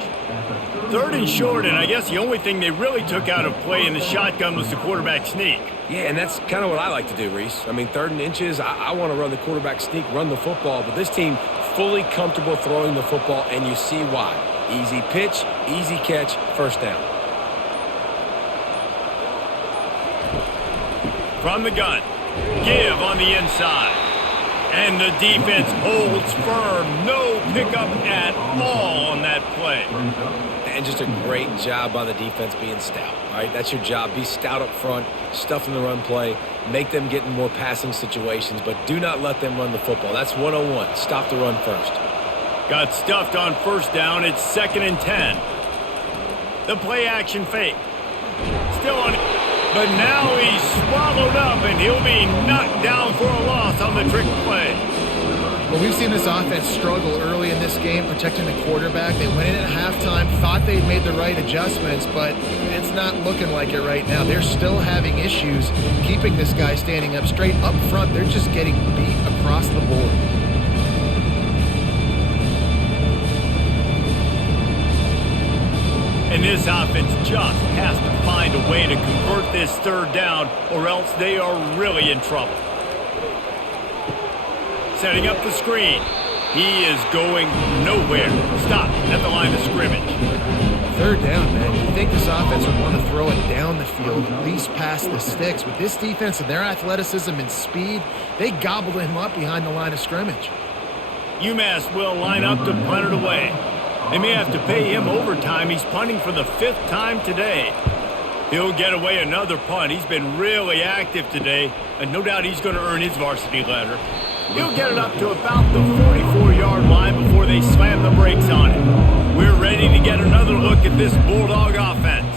3rd and short, and I guess the only thing they really took out of play in the shotgun was the quarterback sneak. Yeah, and that's kind of what I like to do, Reese. I mean, 3rd and inches, I want to run the quarterback sneak, run the football, but this team fully comfortable throwing the football, and you see why. Easy pitch, easy catch, 1st down. From the gun, give on the inside. And the defense holds firm. No pickup at all on that play. And just a great job by the defense being stout. All right, that's your job. Be stout up front, stuff in the run play, make them get in more passing situations, but do not let them run the football. That's 101. Stop the run first. Got stuffed on 1st down. It's 2nd and 10. The play action fake. Still on it. But now he's swallowed up, and he'll be knocked down for a loss on the trick play. Well, we've seen this offense struggle early in this game protecting the quarterback. They went in at halftime, thought they'd made the right adjustments, but it's not looking like it right now. They're still having issues keeping this guy standing up straight. Up front, they're just getting beat across the board. And this offense just has to find a way to convert this 3rd down, or else they are really in trouble. Setting up the screen. He is going nowhere. Stop at the line of scrimmage. 3rd down, man. You think this offense would want to throw it down the field, at least past the sticks. With this defense and their athleticism and speed, they gobbled him up behind the line of scrimmage. UMass will line up to punt it away. They may have to pay him overtime. He's punting for the 5th time today. He'll get away another punt. He's been really active today, and no doubt he's going to earn his varsity letter. He'll get it up to about the 44-yard line before they slam the brakes on it. We're ready to get another look at this Bulldog offense.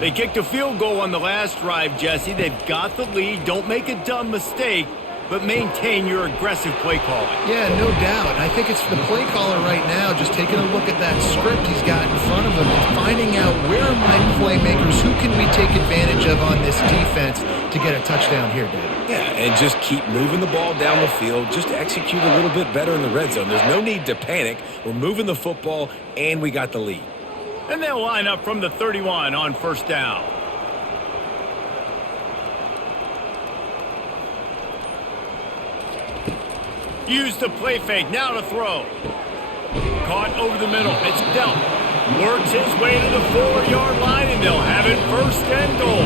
They kicked a field goal on the last drive, Jesse. They've got the lead. Don't make a dumb mistake, but maintain your aggressive play calling. Yeah, no doubt. I think it's the play caller right now just taking a look at that script he's got in front of him and finding out where are my playmakers, who can we take advantage of on this defense to get a touchdown here, David. Yeah, and just keep moving the ball down the field, just to execute a little bit better in the red zone. There's no need to panic. We're moving the football, and we got the lead. And they'll line up from the 31 on 1st down. Use the play fake, now to throw. Caught over the middle. It's dealt. Works his way to the 4-yard line, and they'll have it 1st and goal.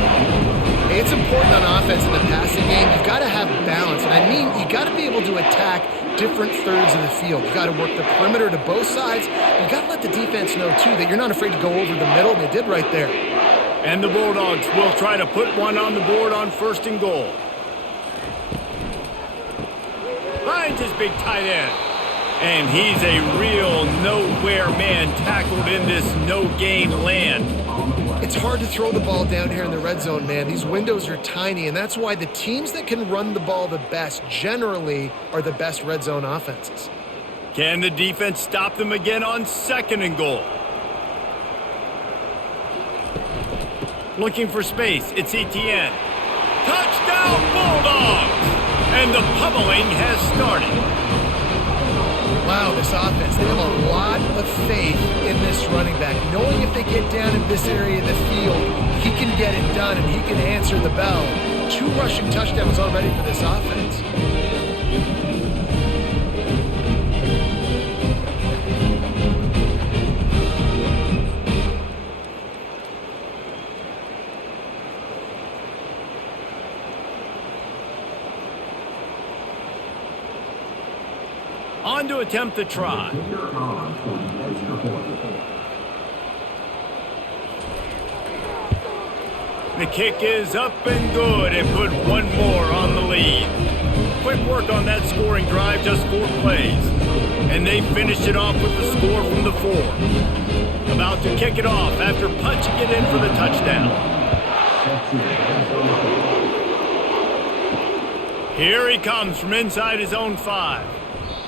It's important on offense in the passing game. You've got to have balance. And I mean, you got to be able to attack different thirds of the field. You got to work the perimeter to both sides. You got to let the defense know, too, that you're not afraid to go over the middle. And they did right there. And the Bulldogs will try to put one on the board on 1st and goal. Finds his big tight end. And he's a real nowhere man tackled in this no-game land. It's hard to throw the ball down here in the red zone, man. These windows are tiny, and that's why the teams that can run the ball the best generally are the best red zone offenses. Can the defense stop them again on 2nd and goal? Looking for space. It's ETN. Touchdown, Bulldogs! And the pummeling has started. Wow, this offense, they have a lot of faith in this running back. Knowing if they get down in this area of the field, he can get it done and he can answer the bell. 2 rushing touchdowns already for this offense. On to attempt the try. The kick is up and good and put one more on the lead. Quick work on that scoring drive, just 4 plays. And they finished it off with the score from the 4. About to kick it off after punching it in for the touchdown. Here he comes from inside his own 5.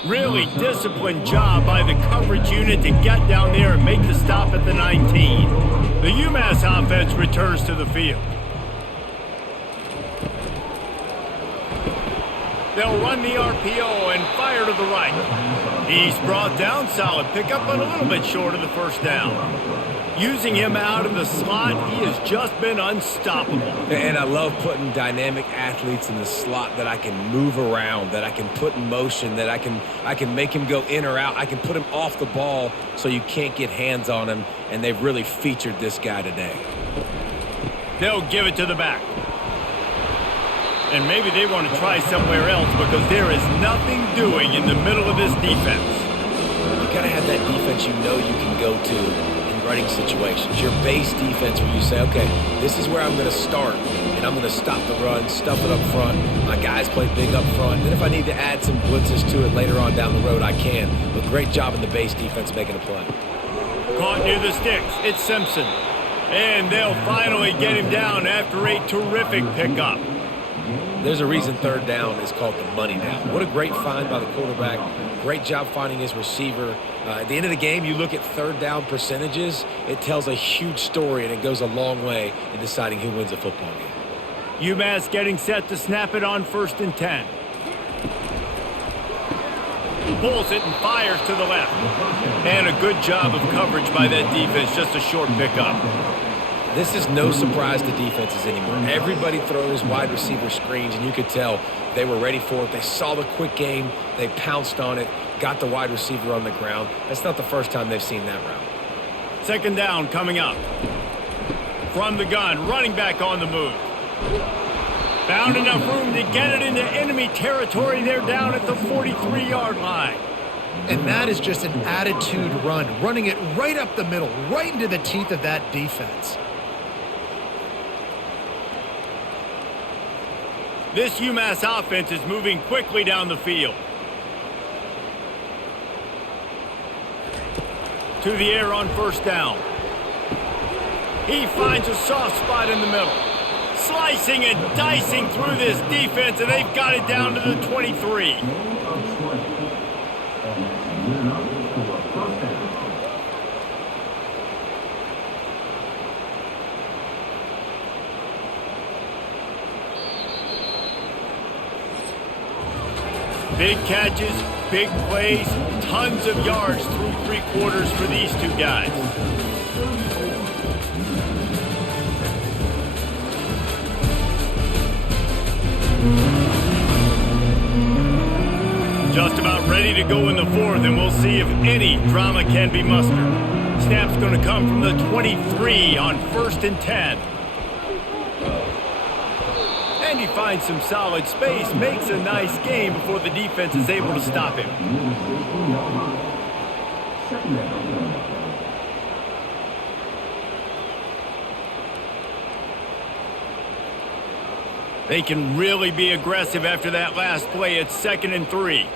Really disciplined job by the coverage unit to get down there and make the stop at the 19. The UMass offense returns to the field. They'll run the RPO and fire to the right. He's brought down, solid pickup, but a little bit short of the 1st down. Using him out of the slot, he has just been unstoppable. And I love putting dynamic athletes in the slot that I can move around, that I can put in motion, that I can make him go in or out. I can put him off the ball so you can't get hands on him, and they've really featured this guy today. They'll give it to the back. And maybe they want to try somewhere else because there is nothing doing in the middle of this defense. You got to have that defense you know you can go to running situations, your base defense where you say, okay, this is where I'm going to start, and I'm going to stop the run, stuff it up front. My guys play big up front. Then if I need to add some blitzes to it later on down the road, I can. But great job in the base defense making a play. Caught near the sticks. It's Simpson. And they'll finally get him down after a terrific pickup. There's a reason 3rd down is called the money down. What a great find by the quarterback. Great job finding his receiver. At the end of the game, you look at 3rd down percentages. It tells a huge story, and it goes a long way in deciding who wins a football game. UMass getting set to snap it on 1st and 10. Pulls it and fires to the left. And a good job of coverage by that defense. Just a short pickup. This is no surprise to defenses anymore. Everybody throws wide receiver screens, and you could tell they were ready for it. They saw the quick game. They pounced on it, got the wide receiver on the ground. That's not the first time they've seen that route. 2nd down coming up. From the gun, running back on the move. Found enough room to get it into enemy territory. They're down at the 43-yard line. And that is just an attitude run, running it right up the middle, right into the teeth of that defense. This UMass offense is moving quickly down the field. To the air on 1st down. He finds a soft spot in the middle. Slicing and dicing through this defense, and they've got it down to the 23. Big catches, big plays, tons of yards through 3 quarters for these 2 guys. Just about ready to go in the fourth, and we'll see if any drama can be mustered. Snap's going to come from the 23 on 1st and 10. And he finds some solid space, makes a nice game before the defense is able to stop him. They can really be aggressive after that last play. It's 2nd and 3.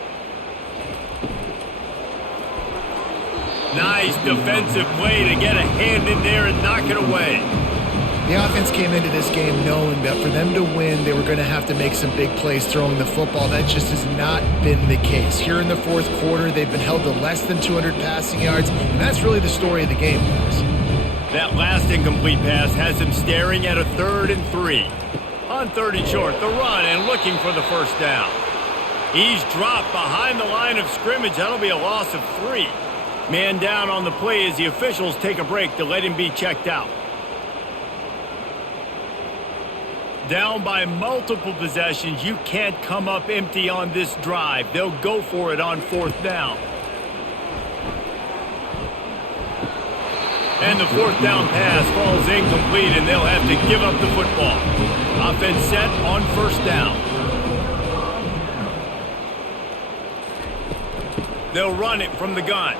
Nice defensive play to get a hand in there and knock it away. The offense came into this game knowing that for them to win, they were going to have to make some big plays throwing the football. That just has not been the case. Here in the fourth quarter, they've been held to less than 200 passing yards, and that's really the story of the game, guys. That last incomplete pass has him staring at a 3rd and 3. On 3rd and short, the run and looking for the first down. He's dropped behind the line of scrimmage. That'll be a loss of 3. Man down on the play as the officials take a break to let him be checked out. Down by multiple possessions, you can't come up empty on this drive. They'll go for it on 4th down. And the 4th down pass falls incomplete, and they'll have to give up the football. Offense set on 1st down. They'll run it from the gun.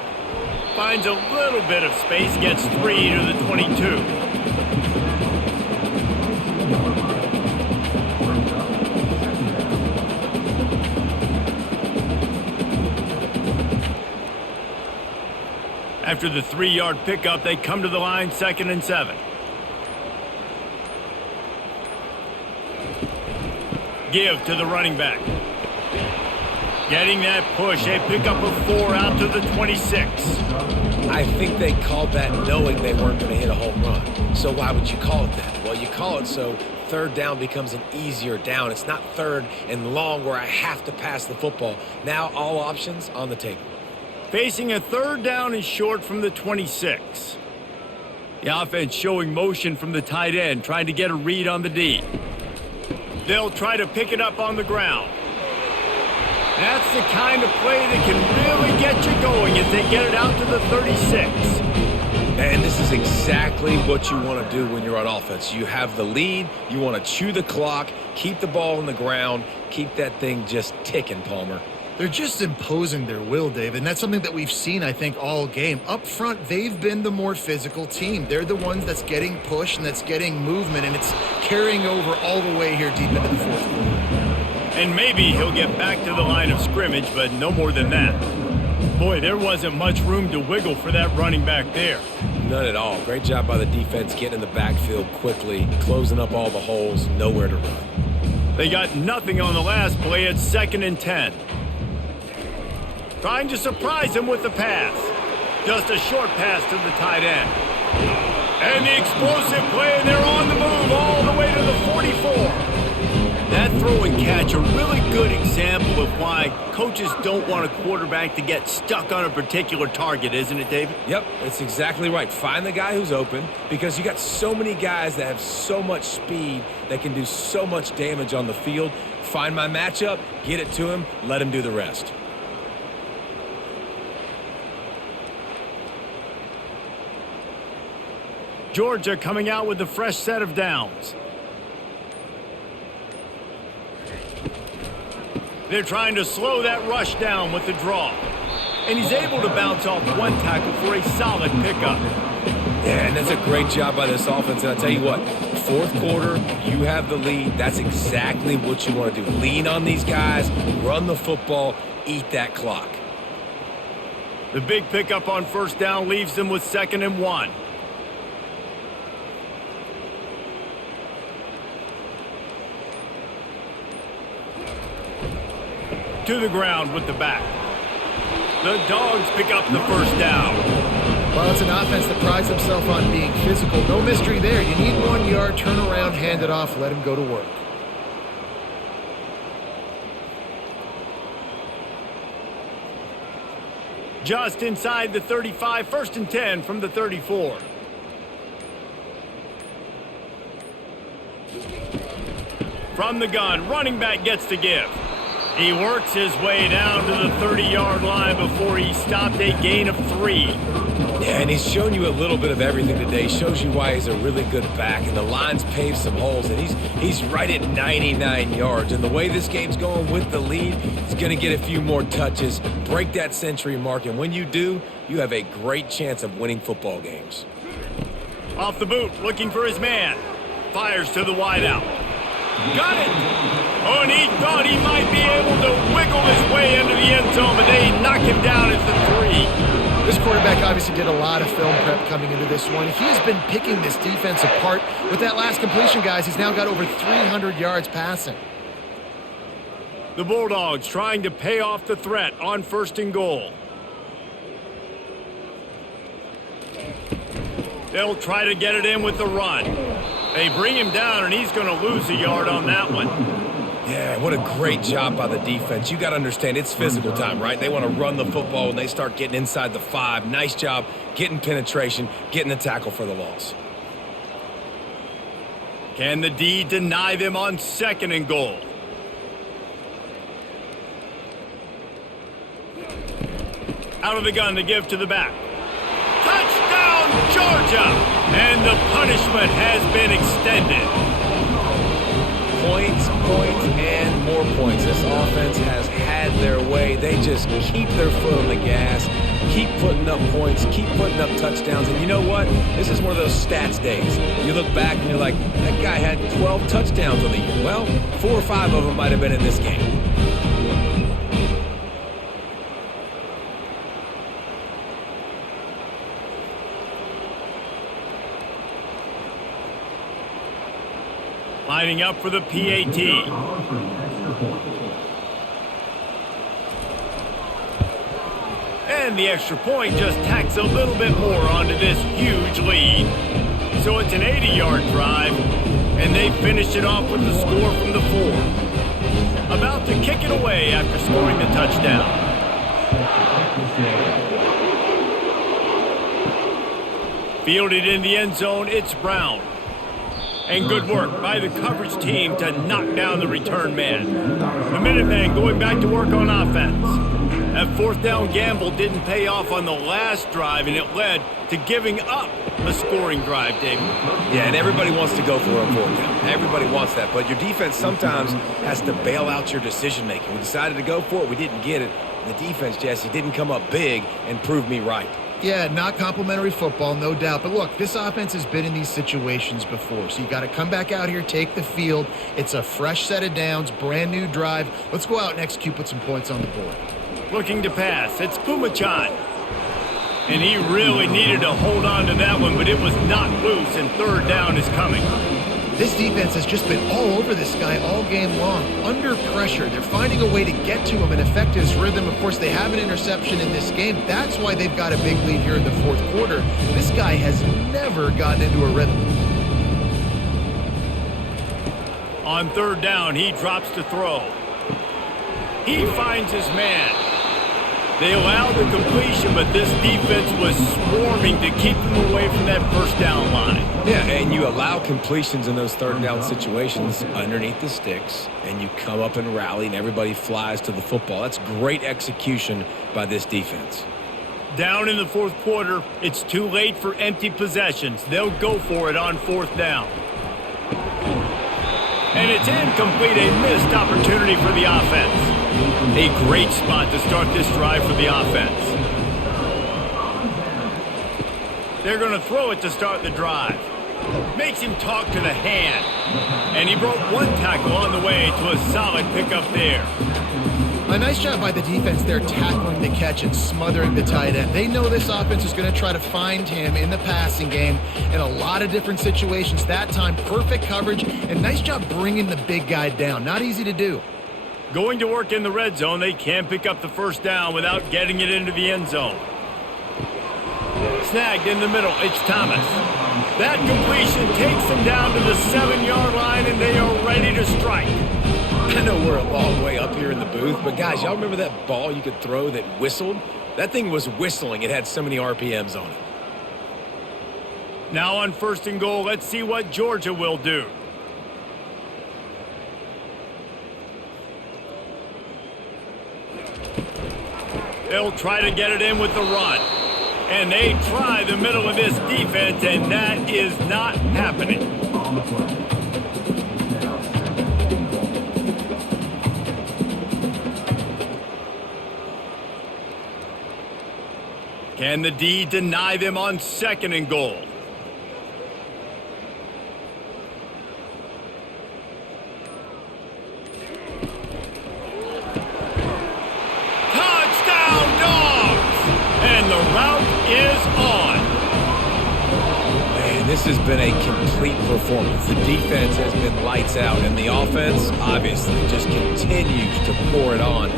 Finds a little bit of space, gets 3 to the 22. After the 3-yard pickup, they come to the line, 2nd and 7. Give to the running back. Getting that push, a pickup of 4 out to the 26. I think they called that knowing they weren't going to hit a home run. So why would you call it that? Well, you call it so 3rd down becomes an easier down. It's not 3rd and long where I have to pass the football. Now all options on the table. Facing a 3rd down and short from the 26. The offense showing motion from the tight end, trying to get a read on the D. They'll try to pick it up on the ground. That's the kind of play that can really get you going as they get it out to the 36. And this is exactly what you want to do when you're on offense. You have the lead, you want to chew the clock, keep the ball on the ground, keep that thing just ticking, Palmer. They're just imposing their will, Dave, and that's something that we've seen, I think, all game. Up front, they've been the more physical team. They're the ones that's getting pushed and that's getting movement, and it's carrying over all the way here deep into the fourth quarter. And maybe he'll get back to the line of scrimmage, but no more than that. Boy, there wasn't much room to wiggle for that running back there. None at all. Great job by the defense getting in the backfield quickly, closing up all the holes, nowhere to run. They got nothing on the last play at 2nd and 10. Trying to surprise him with the pass. Just a short pass to the tight end. And the explosive play, and they're on the move all the way to the 44. That throw and catch, a really good example of why coaches don't want a quarterback to get stuck on a particular target, isn't it, David? Yep, that's exactly right. Find the guy who's open, because you got so many guys that have so much speed that can do so much damage on the field. Find my matchup, get it to him, let him do the rest. Georgia coming out with a fresh set of downs. They're trying to slow that rush down with the draw. And he's able to bounce off one tackle for a solid pickup. Yeah, and that's a great job by this offense. And I'll tell you what, fourth quarter, you have the lead. That's exactly what you want to do. Lean on these guys, run the football, eat that clock. The big pickup on 1st down leaves them with 2nd and 1. To the ground with the back. The Dogs pick up the 1st down. Well, it's an offense that prides themselves on being physical. No mystery there. You need 1 yard, turn around, hand it off, let him go to work. Just inside the 35, 1st and 10 from the 34. From the gun, running back gets the give. He works his way down to the 30-yard line before he stopped a gain of 3. Yeah, and he's shown you a little bit of everything today. Shows you why he's a really good back, and the line's paved some holes, and he's right at 99 yards. And the way this game's going with the lead, he's going to get a few more touches, break that century mark, and when you do, you have a great chance of winning football games. Off the boot, looking for his man. Fires to the wideout. Got it! Oh, and he thought he might be able to wiggle his way into the end zone, but they knock him down at the 3. This quarterback obviously did a lot of film prep coming into this one. He's been picking this defense apart. With that last completion, guys, he's now got over 300 yards passing. The Bulldogs trying to pay off the threat on 1st and goal. They'll try to get it in with the run. They bring him down, and he's going to lose a yard on that one. Yeah, what a great job by the defense. You got to understand, it's physical time, right? They want to run the football when they start getting inside the 5. Nice job getting penetration, getting the tackle for the loss. Can the D deny them on 2nd and goal? Out of the gun to give to the back. Touchdown, Georgia! And the punishment has been extended. Points, and more points. This offense has had their way. They just keep their foot on the gas, keep putting up points, keep putting up touchdowns. And you know what? This is one of those stats days. You look back and you're like, that guy had 12 touchdowns on the year. Well, 4 or 5 of them might have been in this game. Lining up for the PAT. And the extra point just tacks a little bit more onto this huge lead. So it's an 80-yard drive, and they finished it off with the score from the 4. About to kick it away after scoring the touchdown. Fielded in the end zone, it's Brown. And good work by the coverage team to knock down the return man. The Minutemen going back to work on offense. That 4th down gamble didn't pay off on the last drive, and it led to giving up a scoring drive, David. Yeah, and everybody wants to go for a 4th down. Everybody wants that, but your defense sometimes has to bail out your decision-making. We decided to go for it. We didn't get it. The defense, Jesse, didn't come up big and prove me right. Yeah, not complimentary football, no doubt. But look, this offense has been in these situations before. So you got to come back out here, take the field. It's a fresh set of downs, brand new drive. Let's go out and execute, put some points on the board. Looking to pass, it's Pumachan. And he really needed to hold on to that one, but it was not loose, and 3rd down is coming. This defense has just been all over this guy all game long. Under pressure, they're finding a way to get to him and affect his rhythm. Of course, they have an interception in this game. That's why they've got a big lead here in the 4th quarter. This guy has never gotten into a rhythm. On 3rd down, he drops to throw. He finds his man. They allowed the completion, but this defense was swarming to keep them away from that 1st down line. Yeah, and you allow completions in those 3rd down situations underneath the sticks, and you come up and rally, and everybody flies to the football. That's great execution by this defense. Down in the 4th quarter, it's too late for empty possessions. They'll go for it on 4th down. And it's incomplete, a missed opportunity for the offense. A great spot to start this drive for the offense. They're going to throw it to start the drive. Makes him talk to the hand. And he broke 1 tackle on the way to a solid pickup there. A nice job by the defense there, tackling the catch and smothering the tight end. They know this offense is going to try to find him in the passing game in a lot of different situations. That time, perfect coverage, and nice job bringing the big guy down. Not easy to do. Going to work in the red zone, they can't pick up the 1st down without getting it into the end zone. Snagged in the middle, it's Thomas. That completion takes them down to the 7-yard line, and they are ready to strike. I know we're a long way up here in the booth, but guys, y'all remember that ball you could throw that whistled? That thing was whistling. It had so many RPMs on it. Now on 1st and goal, let's see what Georgia will do. They'll try to get it in with the run. And they try the middle of this defense, and that is not happening. Can the D deny them on 2nd and goal? Touchdown, Dogs! And the route is on. Man, this has been a complete performance. The defense has been lights out, and the offense, obviously, just continues to pour it on.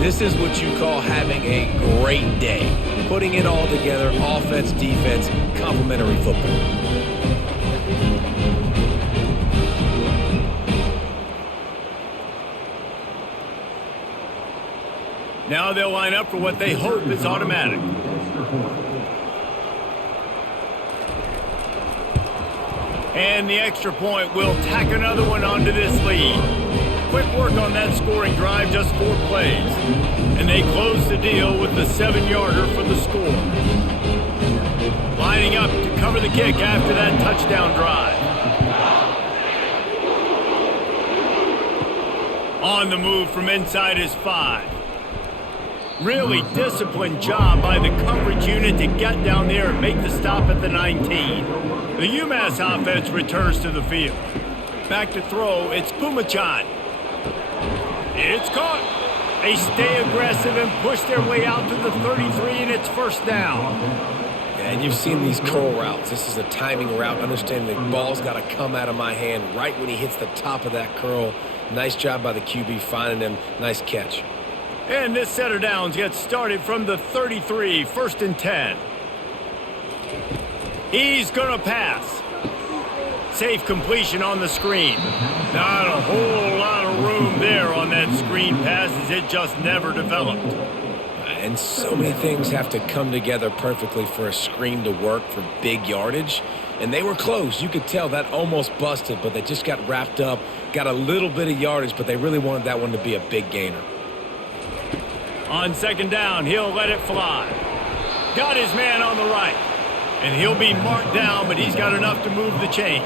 This is what you call having a great day. Putting it all together, offense, defense, complementary football. Now they'll line up for what they hope is automatic. And the extra point will tack another one onto this lead. Quick work on that scoring drive, just 4 plays. And they close the deal with the 7-yarder for the score. Lining up to cover the kick after that touchdown drive. On the move from inside his 5. Really disciplined job by the coverage unit to get down there and make the stop at the 19. The UMass offense returns to the field. Back to throw, it's Pumachan. It's caught. They stay aggressive and push their way out to the 33, and it's 1st down. Yeah, and you've seen these curl routes. This is a timing route. Understand the ball's got to come out of my hand right when he hits the top of that curl. Nice job by the QB finding him. Nice catch. And this set of downs gets started from the 33, 1st and 10. He's going to pass. Safe completion on the screen. Not a whole lot of room there on that screen pass as it just never developed. And so many things have to come together perfectly for a screen to work for big yardage. And they were close. You could tell that almost busted, but they just got wrapped up, got a little bit of yardage, but they really wanted that one to be a big gainer. On 2nd down, he'll let it fly. Got his man on the right. And he'll be marked down, but he's got enough to move the chains.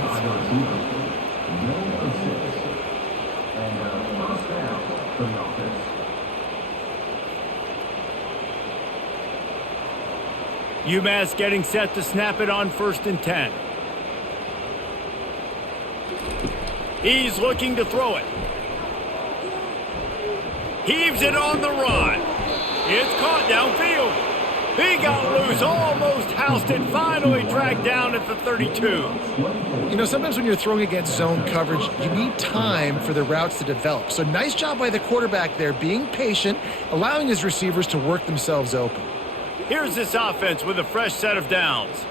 UMass getting set to snap it on 1st and 10. He's looking to throw it. Heaves it on the run. It's caught downfield. He got loose, almost housed it, finally tracked down at the 32. You know, sometimes when you're throwing against zone coverage, you need time for the routes to develop. So nice job by the quarterback there, being patient, allowing his receivers to work themselves open. Here's this offense with a fresh set of downs.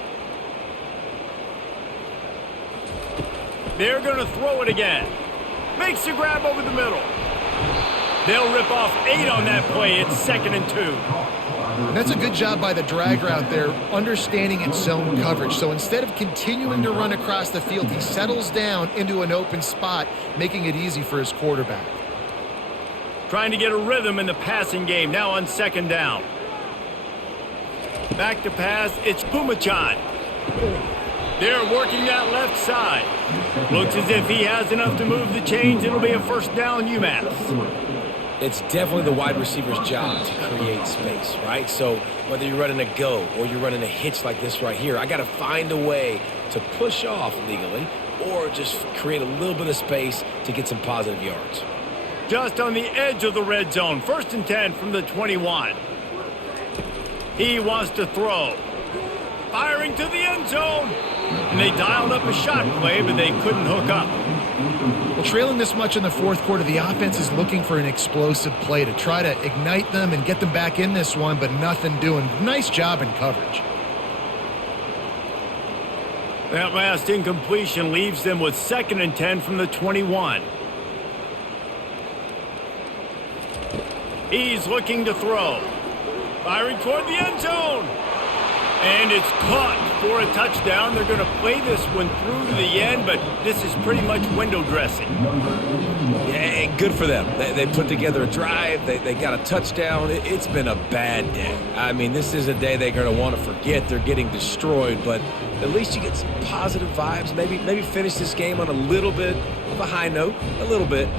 They're going to throw it again. Makes the grab over the middle. They'll rip off 8 on that play. It's 2nd and 2. And that's a good job by the drag route there, understanding its zone coverage. So instead of continuing to run across the field, he settles down into an open spot, making it easy for his quarterback. Trying to get a rhythm in the passing game, now on 2nd down. Back to pass, it's Pumachan. They're working that left side. Looks as if he has enough to move the chains. It'll be a 1st down UMass. It's definitely the wide receiver's job to create space, right? So whether you're running a go or you're running a hitch like this right here, I got to find a way to push off legally or just create a little bit of space to get some positive yards. Just on the edge of the red zone, 1st and 10 from the 21. He wants to throw. Firing to the end zone. And they dialed up a shot play, but they couldn't hook up. Well, trailing this much in the 4th quarter, the offense is looking for an explosive play to try to ignite them and get them back in this one, but nothing doing. Nice job in coverage. That last incompletion leaves them with 2nd and 10 from the 21. He's looking to throw. Firing toward the end zone. And it's caught for a touchdown. They're going to play this one through to the end, but this is pretty much window dressing. Yeah, and good for them. They put together a drive. They got a touchdown. It's been a bad day. I mean, this is a day they're going to want to forget. They're getting destroyed, but at least you get some positive vibes. Maybe finish this game on a little bit of a high note, a little bit.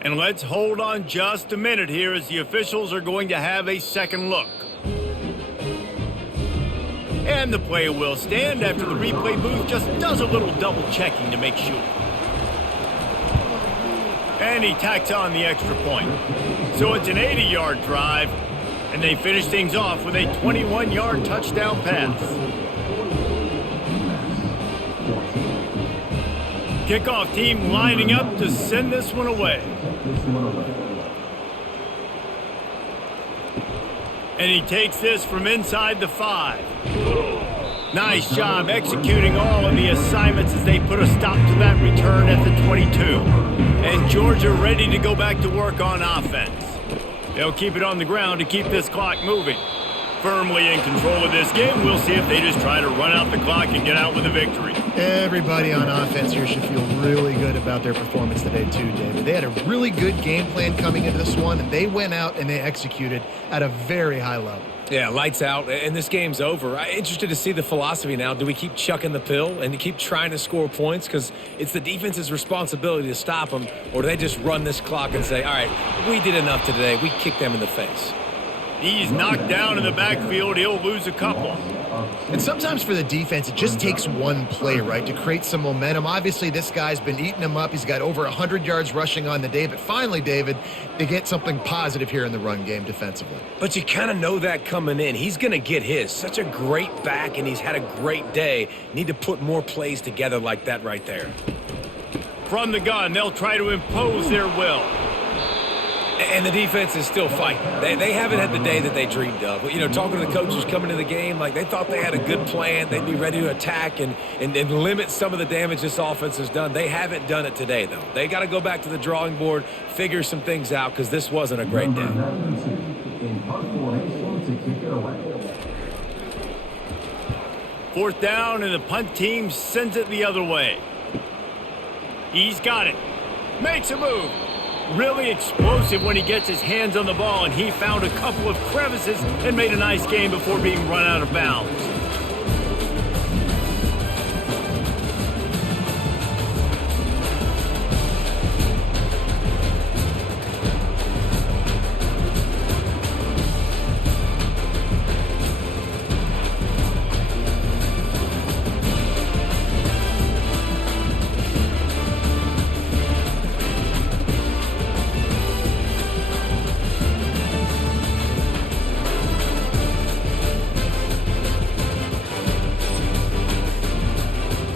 And let's hold on just a minute here as the officials are going to have a second look. And the play will stand after the replay booth just does a little double checking to make sure. And he tacks on the extra point. So it's an 80-yard drive, and they finish things off with a 21-yard touchdown pass. Kickoff team lining up to send this one away. And he takes this from inside the 5. Nice job executing all of the assignments as they put a stop to that return at the 22. And Georgia ready to go back to work on offense. They'll keep it on the ground to keep this clock moving. Firmly in control of this game. We'll see if they just try to run out the clock and get out with a victory. Everybody on offense here should feel really good about their performance today too, David. They had a really good game plan coming into this one, and they went out and they executed at a very high level. Yeah, lights out, and this game's over. I'm interested to see the philosophy now. Do we keep chucking the pill and keep trying to score points because it's the defense's responsibility to stop them, or do they just run this clock and say, all right, we did enough today. We kicked them in the face. He's knocked down in the backfield. He'll lose a couple. And sometimes for the defense, it just takes one play, right, to create some momentum. Obviously, this guy's been eating them up. He's got over 100 yards rushing on the day. But finally, David, they get something positive here in the run game defensively. But you kind of know that coming in. He's going to get his. Such a great back, and he's had a great day. Need to put more plays together like that right there. From the gun, they'll try to impose their will. And the defense is still fighting. They haven't had the day that they dreamed of. You know, talking to the coaches coming to the game, like they thought they had a good plan. They'd be ready to attack and limit some of the damage this offense has done. They haven't done it today, though. They got to go back to the drawing board, figure some things out, because this wasn't a great day. Fourth down, and the punt team sends it the other way. He's got it. Makes a move. Really explosive when he gets his hands on the ball, and he found a couple of crevices and made a nice game before being run out of bounds.